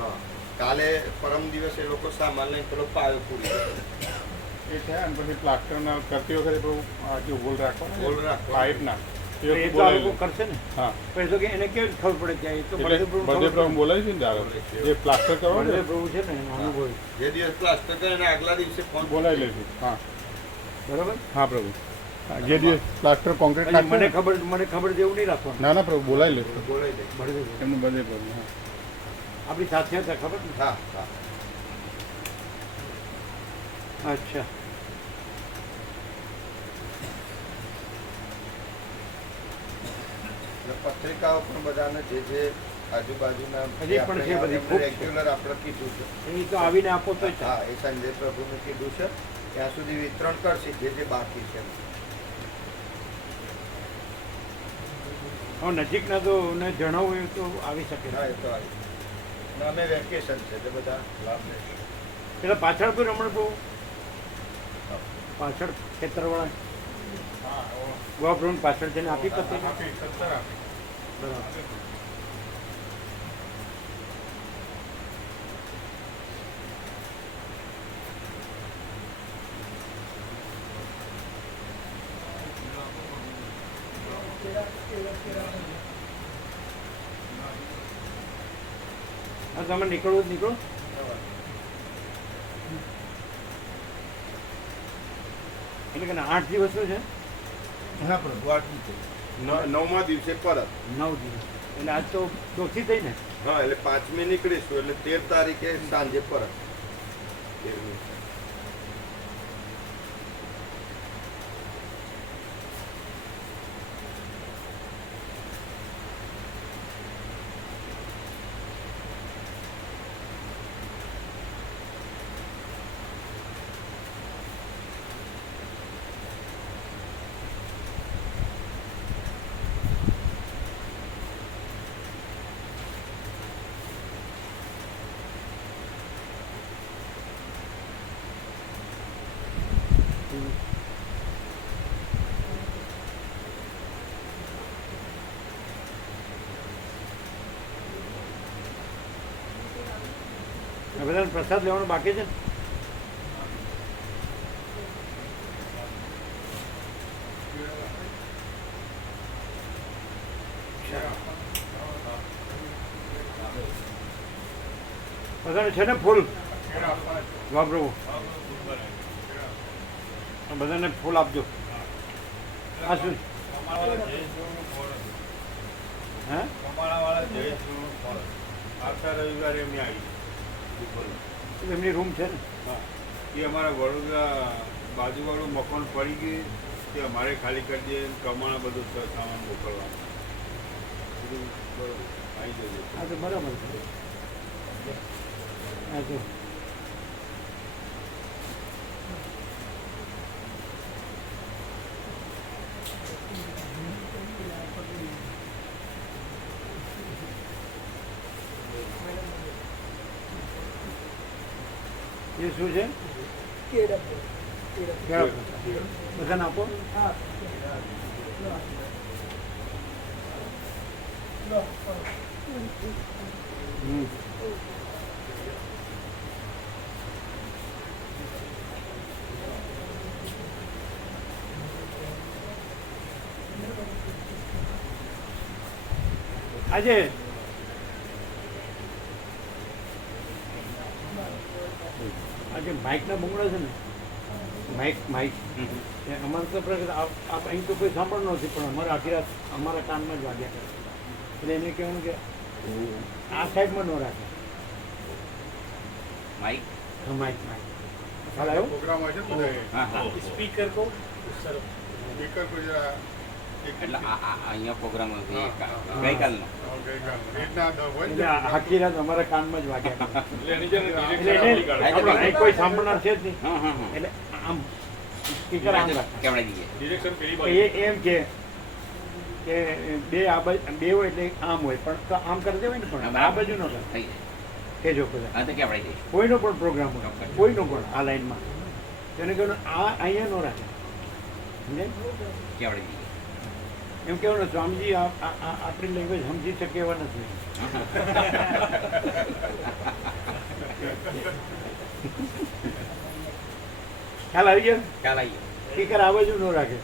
હા, કાલે પરમ દિવસે એ લોકો સામાન લઈને પેલો પાયો પૂરી એ થાય ને પછી પ્લાસ્ટરના કરતી વખતે બહુ આ જે હોલ રાખવાનો, હોલ રાખવાનો. પાઇપના એ તો આ લોકો કરશે ને. હા, પણ એ તો કે એને કેવી ખબર પડે ત્યાં? એ તો એટલે બળદેવ પ્રભુ બળદેવ પ્રભુ બોલાવી છે ને ત્યારે જે પ્લાસ્ટર કરવાનું બળદેવ પ્રભુ છે ને એનો અનુભવ જે દિવસ પ્લાસ્ટર કરે એને આગલા દિવસે ફોન બોલાવી લઈશું. હા બરાબર. હા પ્રભુ. હા, જે દિવસ પ્લાસ્ટર કોન્ક્રીટ પછી નાખશે મને ખબર જેવું નહીં રાખવાનું. ના ના પ્રભુ બોલાવી લઈશું. બોલાવી દે. બળદેવ પ્રભુ એમનું બધે પ્રભુ. હા આપણી સાથે હતા ખબર ને. હા હા. અચ્છા. પત્રિકાઓ પણ બધાને જે આજુબાજુના હજી પણ છે બધી ખૂબ છે. રેગ્યુલર આપણે કીધું છે. એ તો આવીને આપો તો જ હા, એ સંજય પ્રભુને કીધું છે ત્યાં સુધી વિતરણ કરશે જે બાકી છે. હવે નજીકના તો ને જણાવવું હોય તો આવી શકે. હા, એ તો આવી. અને અમે વેકેશન છે એટલે બધા લાભ લેશે. એટલે પાછળ કોઈ રમણ બહુ પાછળ ખેતરવાળા ગોવા પાછળ જઈને આપી પતે. બરાબર. હા તમે નીકળો જ નીકળો. એટલે કે 8 દિવસનું છે. હા પ્રભુ, આટલું છે. 9મા દિવસે પરત. 9 દિવસ એટલે આજ તો ચોથી થઈ ને. હા, એટલે 5મી નીકળીશું એટલે 13 તારીખે સાંજે પરત. 13મી. આ બધાને પ્રસાદ લેવાનો બાકી છે ને? બધાને છે ને ફૂલ વાપરવું? બધાને ફૂલ આપજો. આ શું? હે? આવતા રવિવારે એમની આવી એમની રૂમ છે ને? એ અમારા વડોદરા બાજુવાળું મકાન પડી ગયું તે અમારે ખાલી કરી દે કમાણા બધું સામાન મોકલવાનું બધું બરોબર આવી જજો. આ તો બરાબર છે. આ તો એ શું છે? કેળા. બધાને આપો. હમ. આજે માઇકના બંગડા છે ને, માઇક એ અમારે તો અહીં તો કોઈ સાંભળ નથી, પણ અમારે આખી રાત અમારા કાનમાં જ વાગ્યા કરે. એટલે એને કહેવાનું કે આ સાઈડમાં ન રાખે માઇક. માઇક ખ્યાલ આવ્યો? પ્રોગ્રામ હોય છે ને સ્પીકર કહું સ્પીકર કોઈ જરા એટલે અહીંયા પ્રોગ્રામ ગઈકાલનો એટલે આખી રાત અમારા કાનમાં જ વાગ્યા કરે. એટલે એની જેને એટલે એને અહીં કોઈ સાંભળનાર છે જ નહીં. એટલે આમ સ્પીકર આમ રાખે. કેવડાવી દઈએ. ડિરેક્શન પેલી બાજુ એ એમ કે બે આ બાજુ બે હોય એટલે આમ હોય, પણ તો આમ કરી દેવાય ને, પણ આ બાજુ ન કરે. થઈ જાય. કેજો બધા હા તો કેવડાવી દઈશ. કોઈનો પણ પ્રોગ્રામ હોય, કોઈનો પણ આ લાઈનમાં તેને કહ્યું આ અહીંયા ન રાખે. સમજે? કેવડાવી દઈએ. એમ કહેવાનું સ્વામીજી આપણી લેંગ્વેજ સમજી શકે એવા નથી. ખ્યાલ આવી ગયો? ખ્યાલ આવી ગયો. સ્પીકર આ બાજુ ન રાખે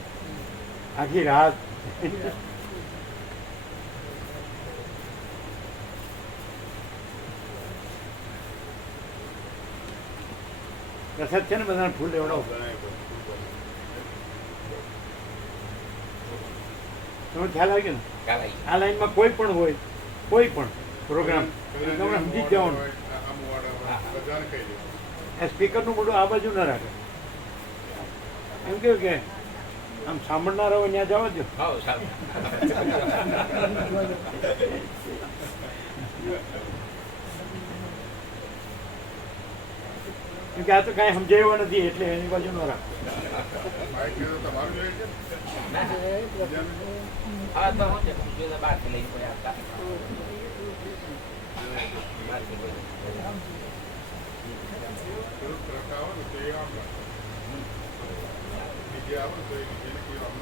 આખી રાત. પ્રસાદ છે ને, બધાને ફૂલ લેવડાવો. તમને ખ્યાલ આવી ગયો ને? ખ્યાલ આવી ગયો. આ લાઈનમાં કોઈ પણ હોય, કોઈ પણ પ્રોગ્રામ તમે સમજી જ જવાનું. બધાને કહી દે આ સ્પીકરનું મોઢું આ બાજુ ન રાખે. એમ કેવું કે આમ સાંભળનારા હોય ત્યાં જવા દો. હા સારું. કેમ કે આ તો કાંઈ સમજાય એવા નથી, એટલે એની બાજુ ન રાખો. બાઇક તો તમારું જોઈએ છે હા તો હું છે બહારથી લઈને કોઈ આવતા બહારથી કોઈ ખેડૂત તરફ આવે ને તો એ આમ બીજે આવે ને તો એને કોઈ આમ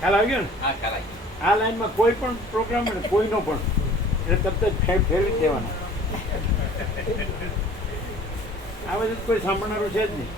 ખ્યાલ આવી ગયો ને? હા ખ્યાલ આવી ગયો. આ લાઈનમાં કોઈ પણ પ્રોગ્રામ હોય ને, કોઈનો પણ, એટલે તરત જ ફેરવી જ દેવાના. આ બધું કોઈ સાંભળનારું છે જ નહીં.